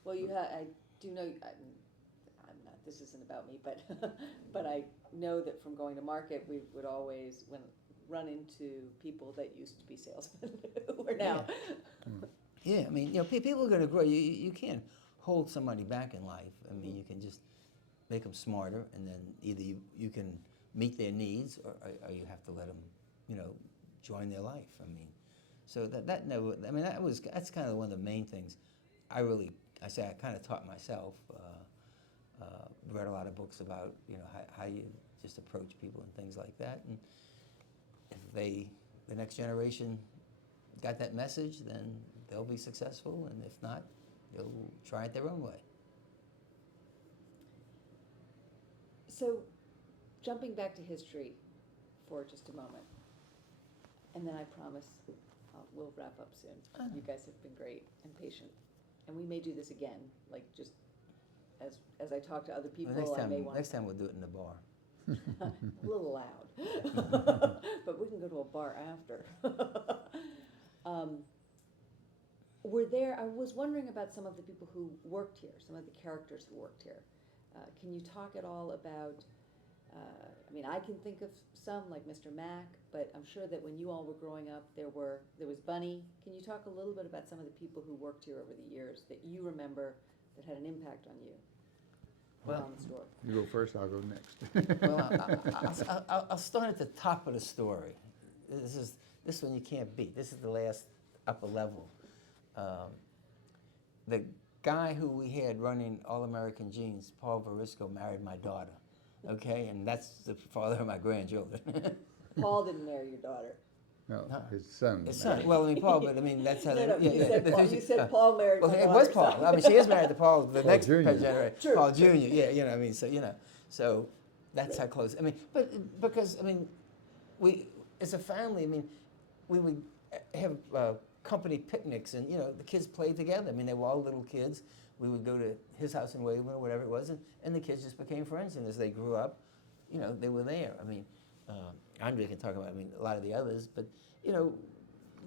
Well, I do know, I'm not, this isn't about me, but, but I know that from going to market, we would always run into people that used to be salesmen who are now. yeah, I mean, you know, people are going to grow. You can't hold somebody back in life. I mean, you can just make them smarter, and then either you can meet their needs, or you have to let them, you know, join their life. I mean, so that never. I mean, that's kind of one of the main things. I kind of taught myself. Read a lot of books about, you know, how you just approach people and things like that. And if the next generation got that message, then they'll be successful, and if not, they'll try it their own way. So, jumping back to history for just a moment, and then I promise we'll wrap up soon. You guys have been great and patient, and we may do this again, like just as I talk to other people. Well, I may want next time we'll do it in the bar. a little loud, but we can go to a bar after. I was wondering about some of the people who worked here, some of the characters who worked here. Can you talk at all about, I mean, I can think of some, like Mr. Mack, but I'm sure that when you all were growing up, there was Bunny. Can you talk a little bit about some of the people who worked here over the years that you remember that had an impact on you? Well, on the store? You go first, I'll go next. Well, I'll start at the top of the story. This one you can't beat. This is the last upper level. The guy who we had running All American Jeans, Paul Varisco, married my daughter. Okay, and that's the father of my grandchildren. Paul didn't marry your daughter. No, his son. His son. Well, I mean, Paul, but I mean, that's how No, they. you said Paul married Well, my it daughter. was Paul. so- I mean, she is married to Paul, the Paul next Jr. generation. True. Paul Jr. Yeah, you know, I mean, so you know, so that's how close. I mean, but because I mean, we as a family, I mean, we would have company picnics, and you know, the kids played together. I mean, they were all little kids. We would go to his house in Waveland or whatever it was, and the kids just became friends. And as they grew up, you know, they were there. I mean, Andre can talk about, I mean, a lot of the others, but you know,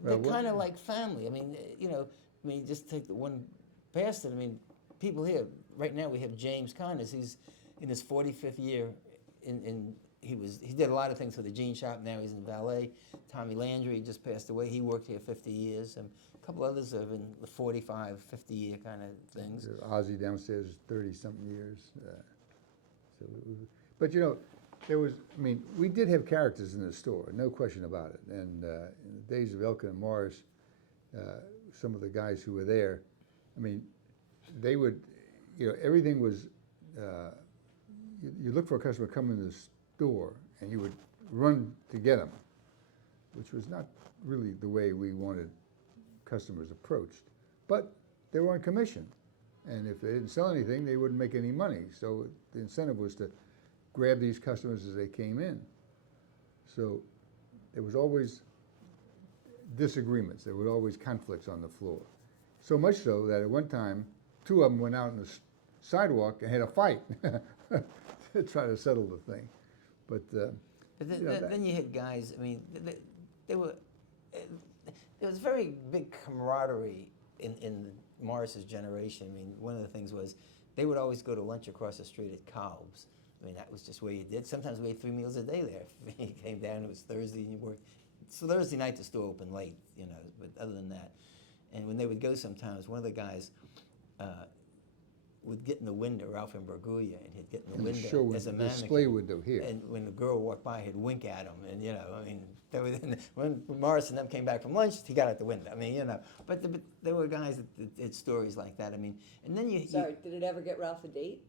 they're Well, kind of like family. I mean, you know, I mean, just take the one past it. I mean, people here right now. We have James Connors. He's in his 45th year. He did a lot of things for the jean shop. Now he's in valet. Tommy Landry just passed away. He worked here 50 years. And a couple others have in the 45, 50-year kind of things. Ozzy downstairs, 30-something years. But you know, I mean, we did have characters in the store, no question about it. And in the days of Elkin and Morris, some of the guys who were there, I mean, they would, you know, everything was, you look for a customer coming to the store, and you would run to get them, which was not really the way we wanted customers approached. But they were on commission, and if they didn't sell anything, they wouldn't make any money. So the incentive was to grab these customers as they came in. So there was always disagreements. There were always conflicts on the floor. So much so that at one time, two of them went out on the sidewalk and had a fight. try to settle the thing. But, But then, you know, then you had guys. I mean, they were. There was very big camaraderie in Morris's generation. I mean, one of the things was they would always go to lunch across the street at Cobb's. I mean, that was just where you did. Sometimes we ate 3 meals a day there. If you came down, it was Thursday, and you worked. So Thursday night the store opened late, you know. But other than that, and when they would go, sometimes one of the guys would get in the window, Ralph Imbruglia, and he'd get in the and the window show would, as a the mannequin. display window here. And when the girl walked by, he'd wink at him, and you know, I mean, they were, when Morris and them came back from lunch, he got out the window. I mean, you know, but there were guys that did stories like that. I mean, and then you Sorry, did it ever get Ralph a date?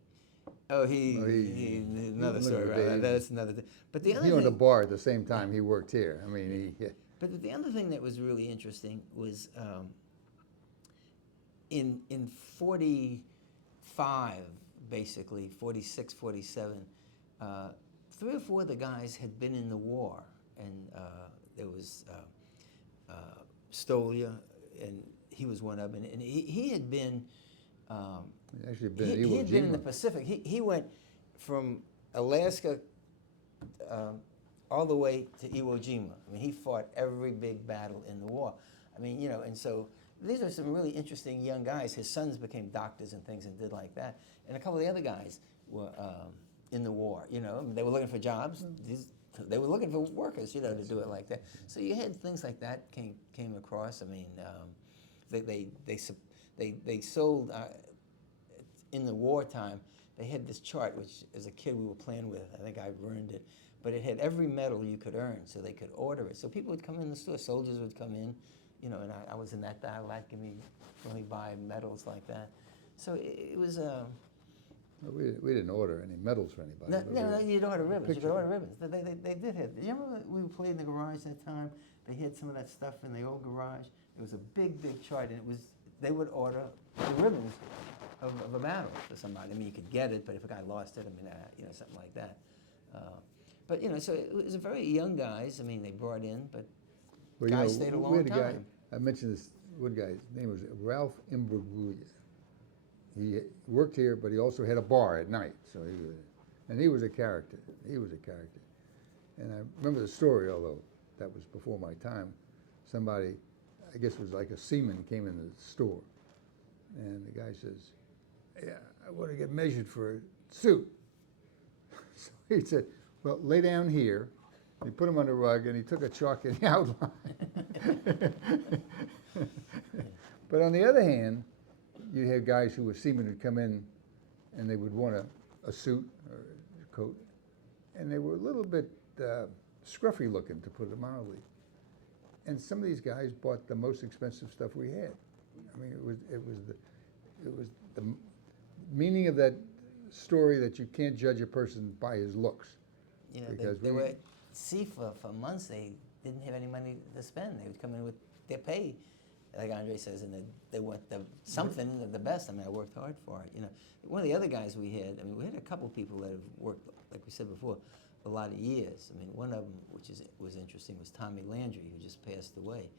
he another story lived around with that. Dave. That's another thing. But the other He owned a thing, bar at the same time he worked here. I mean, he, but the other thing that was really interesting was in 45, basically 46, 47. 3 or 4 of the guys had been in the war, and there was Stolia, and he was one of them, and he had been. he actually been at He Iwo had been in the Jima. Pacific. He went from Alaska all the way to Iwo Jima. I mean, he fought every big battle in the war. I mean, you know, and so these are some really interesting young guys. His sons became doctors and things and did like that. And a couple of the other guys were in the war, you know. They were looking for jobs. They were looking for workers, you know, to do it like that. So you had things like that came across. I mean, they sold in the wartime. They had this chart, which as a kid we were playing with. I think I earned it, but it had every medal you could earn, so they could order it. So people would come in the store. Soldiers would come in, you know, and I was in that dial. Let me buy medals like that. So it was. We didn't order any medals for anybody. No, but no, we- you'd order ribbons. You picture. could order ribbons. They did have. You remember we played in the garage that time? They had some of that stuff in the old garage. It was a big chart, and they would order the ribbons of a battle for somebody. I mean, you could get it, but if a guy lost it, I mean, you know, something like that. But you know, so it was a very young guys. I mean, they brought in, but Well, guys stayed a we long had a guy, time. I mentioned this one guy's name was Ralph Imbruglia. He worked here, but he also had a bar at night. So he was a character. He was a character. And I remember the story, although that was before my time. Somebody, I guess it was like a seaman, came in the store, and the guy says, "Yeah, I want to get measured for a suit." So he said, "Well, lay down here." He put him on the rug, and he took a chalk and he outlined. But on the other hand, you had guys who were seamen who'd come in, and they would want a suit or a coat, and they were a little bit scruffy looking, to put it mildly. And some of these guys bought the most expensive stuff we had. I mean, it was the meaning of that story that you can't judge a person by his looks. You know, Because they we- were at sea for months. They didn't have any money to spend. They would come in with their pay, like Andre says, and they want something, the best. I mean, I worked hard for it. You know, one of the other guys we had, I mean, we had a couple people that have worked, like we said before, a lot of years. I mean, one of them, which was interesting, was Tommy Landry, who just passed away.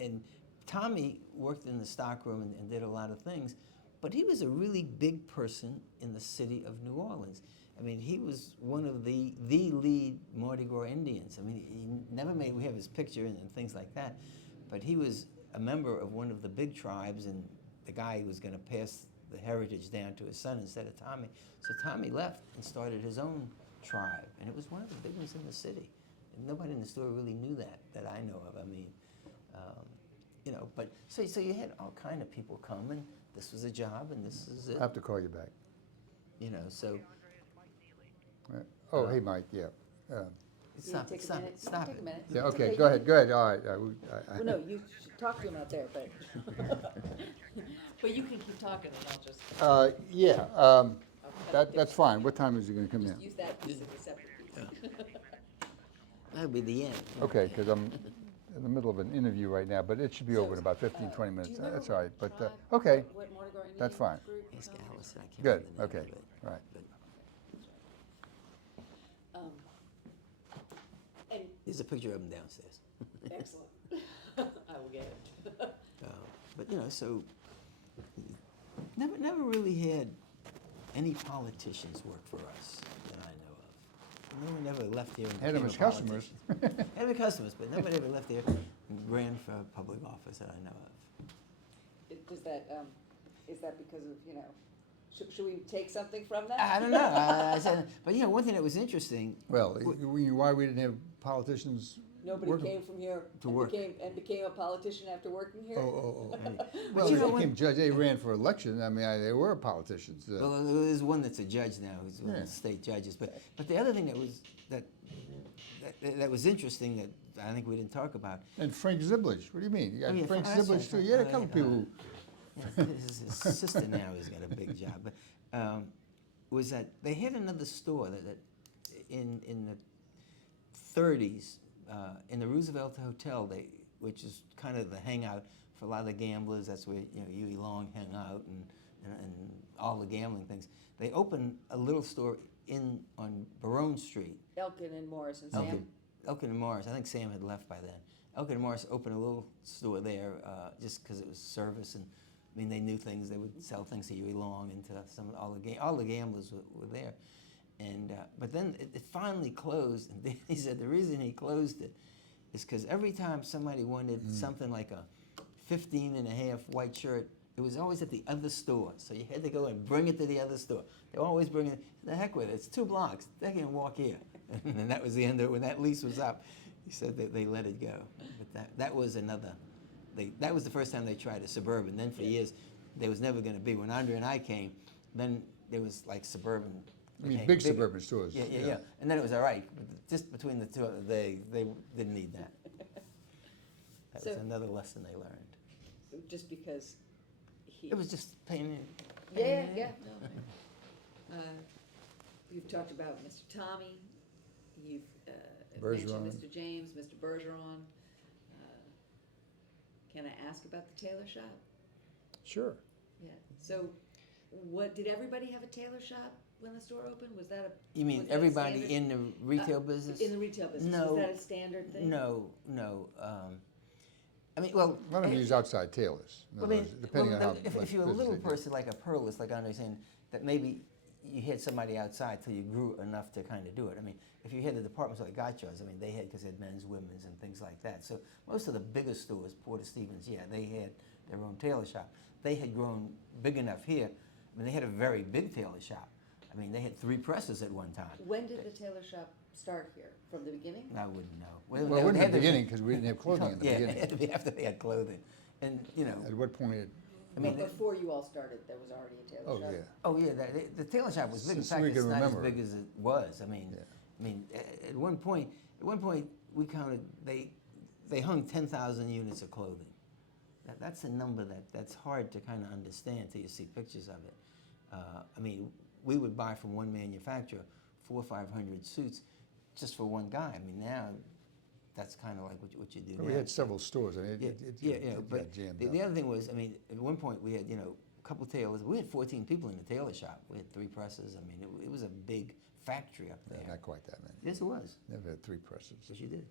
And Tommy worked in the stockroom and did a lot of things, but he was a really big person in the city of New Orleans. I mean, he was one of the lead Mardi Gras Indians. I mean, he never made, we have his picture and things like that, but he was a member of one of the big tribes, and the guy who was going to pass the heritage down to his son instead of Tommy. So Tommy left and started his own tribe, and it was one of the big ones in the city. And nobody in the store really knew that I know of. I mean, you know, but so you had all kind of people come, and this was a job, and this is it. I have to call you back. You know, so Oh, hey, Mike, yeah. stop Take it, a stop minute. it, stop Take it. a minute. Yeah, It's okay, you go ahead, can- go ahead. All right. Well, no, you should talk to him out there, but. But you can keep talking and I'll just, Yeah, Okay. that's fine. What time is he gonna come in? Just use that piece as a separate piece. That'd be the end. Okay, because I'm in the middle of an interview right now, but it should be over in about 15, 20 Do minutes. you remember That's all right, what but, tribe- okay, what Mardi Gras that's Indian fine. group Ask Tommy was? Allison, I can't Good, remember the name okay, of it. all right. But Um, And, there's a picture of him downstairs. excellent. I will get it. But you know, so never really had any politicians work for us that I know of. No one ever left here and Had them became as a customers. politician. Had them as customers, but nobody ever left here and ran for public office that I know of. Does that, is that because of, should we take something from that? I don't know. I said, but one thing that was interesting. Well, why we didn't have politicians Nobody working- came from here To and work. became a politician after working here? Oh. Right. Well, you they know became what? judge, they ran for election, I mean, they were politicians. Well, there's one that's a judge now. He's one of Yeah. the state judges. But the other thing that was interesting that I think we didn't talk about. And Frank Ziblich, what do you mean? You Oh, yeah, got Frank that's Ziblich right. too, you had a Oh, couple yeah, people who, His sister now has got a big job. But was that they had another store that in the 30s in the Roosevelt Hotel, which is kind of the hangout for a lot of the gamblers. That's where Huey Long hung out and all the gambling things. They opened a little store on Barone Street. Elkin and Morris and Sam? Elkin and Morris. I think Sam had left by then. Elkin and Morris opened a little store there just because it was service, and I mean they knew things. They would sell things to Huey Long and to all the gamblers were there. And but then it finally closed. And he said the reason he closed it is because every time somebody wanted something like a 15.5 white shirt, it was always at the other store. So you had to go and bring it to the other store. They always bring it. The heck with it. It's 2 blocks. They can walk here. And that was the end of it. When that lease was up, he said that they let it go. But that was another. That was the first time they tried a Suburban. Then for years, there was never going to be. When Andre and I came, then there was like Suburban. I mean, became big bigger. suburban stores. Yeah. And then it was all right. But just between the two, they didn't need that. That was So- another lesson they learned. Just because he. It was just pain. Yeah. You've talked about Mr. Tommy, you've mentioned Bergeron. Mr. James, Mr. Bergeron. Can I ask about the tailor shop? Sure. Yeah, so did everybody have a tailor shop when the store opened? Was that a? You mean was that a everybody standard- in the retail business? In the retail business, No. was that a standard thing? No. I mean, well. A lot of them use outside tailors, in I other mean, words, depending on well, how. if much you're a business little they do. person like a pearlist, like Andre's saying, that maybe you had somebody outside till you grew enough to kind of do it. I mean, if you had the departments like Gotchards, I mean, they had, because they had men's, women's, and things like that. So most of the bigger stores, Porter Stevens, yeah, they had their own tailor shop. They had grown big enough here. I mean, they had a very big tailor shop. I mean, they had 3 presses at one time. When did the tailor shop start here? From the beginning? I wouldn't know. Well, it wasn't had in the to- beginning, because we didn't have clothing in the yeah, beginning. it had to be after they had clothing. And, At what point, I mean, Before you all started, there was already a tailor oh, shop? yeah. oh yeah, the tailor shop was big. In Since fact, we it's can not remember. as big as it was. Yeah. I mean, at one point we counted they hung 10,000 units of clothing. That's a number that's hard to kind of understand till you see pictures of it. I mean, we would buy from one manufacturer 400 or 500 suits just for one guy. I mean, now that's kind of like what you do But now. we had several stores, I mean, But got jammed the up. other thing was, I mean, at one point we had, a couple tailors. We had 14 people in the tailor shop. We had 3 presses. I mean, it was a big factory up there. Not quite that many. Yes, it was. Never had 3 presses. Yes, you did.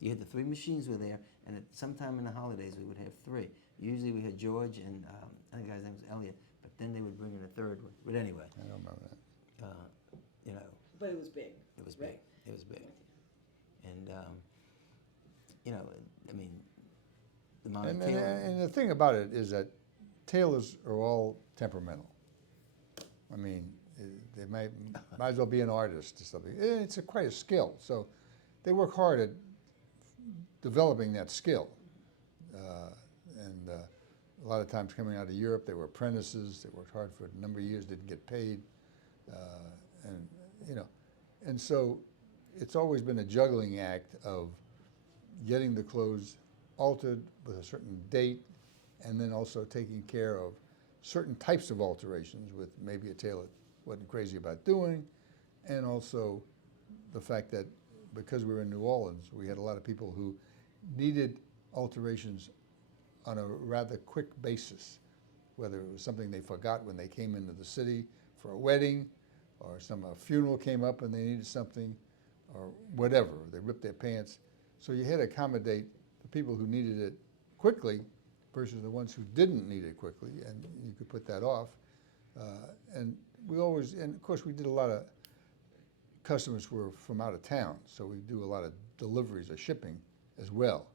You had the 3 machines were there, and at sometime in the holidays we would have 3. Usually we had George and I think the guy's name was Elliot, but then they would bring in a 3rd one. But anyway, I don't remember that. But it was big. it was Right. big. It was big. And I mean, the amount of And tailor. the thing about it is that tailors are all temperamental. I mean, they might as well be an artist or something. It's quite a skill, so they work hard at developing that skill. And a lot of times coming out of Europe, they were apprentices. They worked hard for a number of years, didn't get paid, and so it's always been a juggling act of getting the clothes altered with a certain date, and then also taking care of certain types of alterations with maybe a tailor wasn't crazy about doing, and also the fact that because we were in New Orleans, we had a lot of people who needed alterations on a rather quick basis, whether it was something they forgot when they came into the city for a wedding, or a funeral came up and they needed something, or whatever, they ripped their pants. So you had to accommodate the people who needed it quickly versus the ones who didn't need it quickly, and you could put that off. And we always, and of course, we did a lot of, customers were from out of town, so we do a lot of deliveries or shipping as well.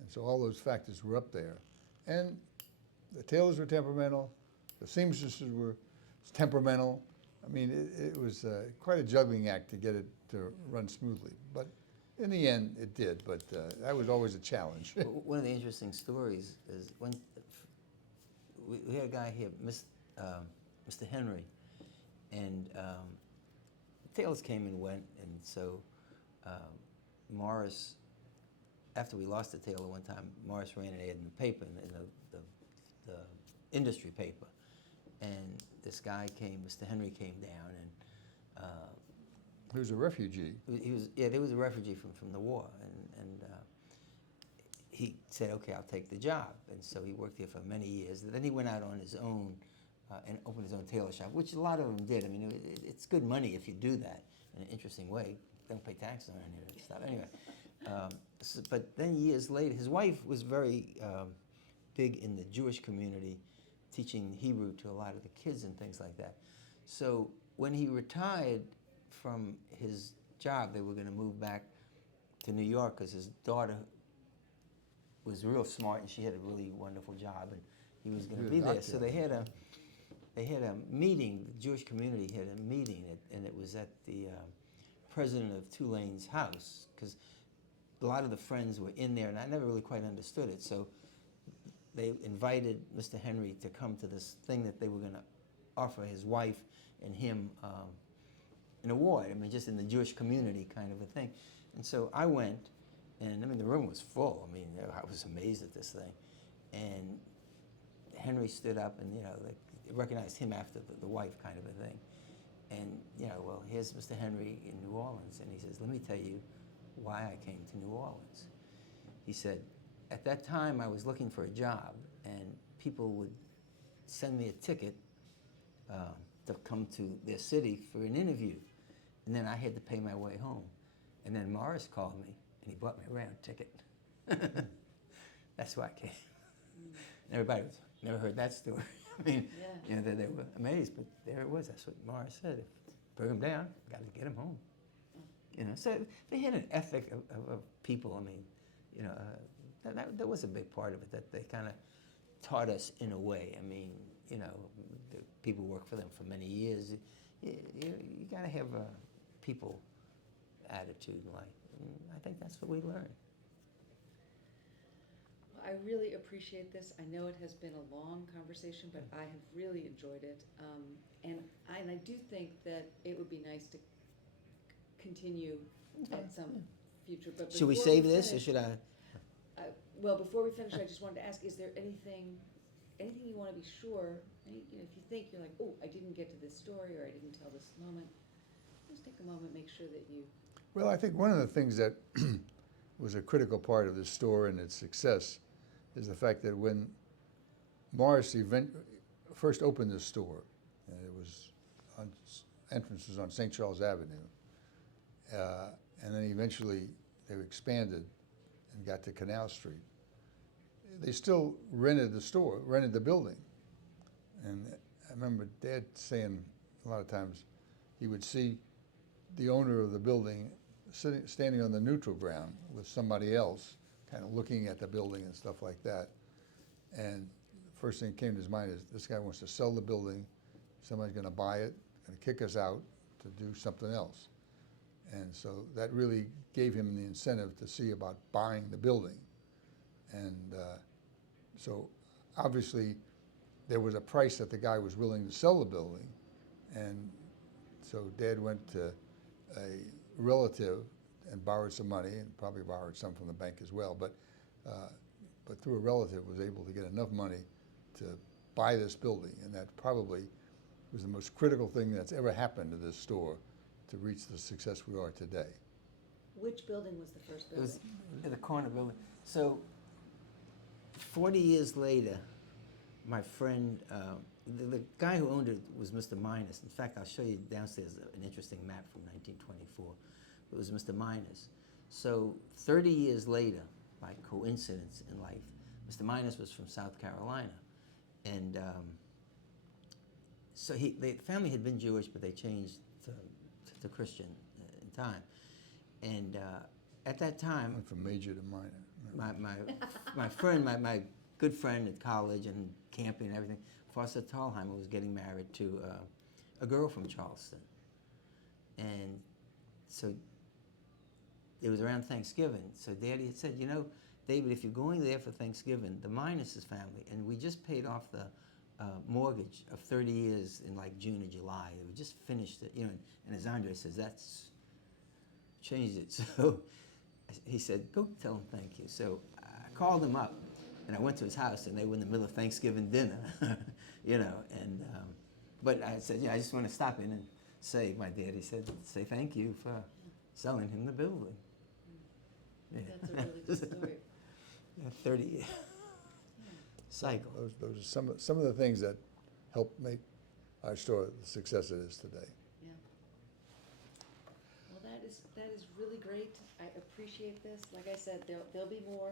And so all those factors were up there. And the tailors were temperamental, the seamstresses were temperamental. I mean, it was quite a juggling act to get it to run smoothly. But in the end, it did, but that was always a challenge. One of the interesting stories is when we had a guy here, Mr. Henry, and tailors came and went, and so Morris, after we lost the tailor one time, Morris ran an ad in the paper, in the industry paper, and this guy came, Mr. Henry came down, and He was a refugee. he was a refugee from the war, and he said, okay, I'll take the job, and so he worked here for many years. Then he went out on his own and opened his own tailor shop, which a lot of them did. I mean, it's good money if you do that in an interesting way. Don't pay taxes on any of that stuff. Anyway, but then years later, his wife was very big in the Jewish community, teaching Hebrew to a lot of the kids and things like that. So when he retired from his job, they were going to move back to New York because his daughter was real smart and she had a really wonderful job, and he was going to be there. So they had a meeting. The Jewish community had a meeting, and it was at the president of Tulane's house, because a lot of the friends were in there, and I never really quite understood it. So they invited Mr. Henry to come to this thing that they were going to offer his wife and him an award. I mean, just in the Jewish community kind of a thing. And so I went, and I mean, the room was full. I mean, I was amazed at this thing. And Henry stood up, and they recognized him after the wife kind of a thing. And well, here's Mr. Henry in New Orleans, and he says, let me tell you why I came to New Orleans. He said, at that time I was looking for a job, and people would send me a ticket to come to their city for an interview, and then I had to pay my way home. And then Morris called me, and he bought me a round ticket. That's why I came. And everybody never heard that story. I mean, Yeah. they were amazed, but there it was. That's what Morris said. Bring him down, got to get him home. So they had an ethic of people. I mean, that was a big part of it, that they kind of taught us in a way. I mean, the people work for them for many years. You got to have a people attitude in life. And I think that's what we learned. I really appreciate this. I know it has been a long conversation, but I have really enjoyed it. And I do think that it would be nice to continue at some future. But Should we before save this, or finish, should I? Well, before we finish, I just wanted to ask: is there anything you want to be sure? If you think you're like, oh, I didn't get to this story, or I didn't tell this moment, just take a moment, make sure that you. Well, I think one of the things that was a critical part of this store and its success is the fact that when Morris first opened this store, and it was entrance was on St. Charles Avenue, and then eventually they expanded and got to Canal Street. They still rented the building. And I remember Dad saying a lot of times he would see the owner of the building standing on the neutral ground with somebody else, kind of looking at the building and stuff like that. And the first thing that came to his mind is, this guy wants to sell the building, somebody's going to buy it, going to kick us out to do something else. And so that really gave him the incentive to see about buying the building. And so obviously there was a price that the guy was willing to sell the building. And so Dad went to a relative and borrowed some money, and probably borrowed some from the bank as well, but through a relative was able to get enough money to buy this building, and that probably was the most critical thing that's ever happened to this store to reach the success we are today. Which building was the first It building? was in the corner building. So 40 years later, my friend, the guy who owned it was Mr. Minus. In fact, I'll show you downstairs an interesting map from 1924. It was Mr. Minus. So 30 years later, by coincidence in life, Mr. Minus was from South Carolina. And so the family had been Jewish, but they changed to Christian in time. And at that time, Went from major to minor. my friend, my good friend at college and camping and everything, Foster Thalheimer, was getting married to a girl from Charleston. And so it was around Thanksgiving. So Daddy had said, you know, David, if you're going there for Thanksgiving, the Minus's family, and we just paid off the mortgage of 30 years in like June or July. We just finished it, you know, and as Andre says, that's changed it. So he said, go tell him thank you. So I called him up, and I went to his house, and they were in the middle of Thanksgiving dinner, you know. And but I said, yeah, I just want to stop in and say, my dad, he said, say thank you for selling him the building. Yeah. That's a really good story. Yeah, 30-year cycle. Those are some of the things that help make our store the success it is today. Yeah. Well, that is really great. I appreciate this. Like I said, there'll be more.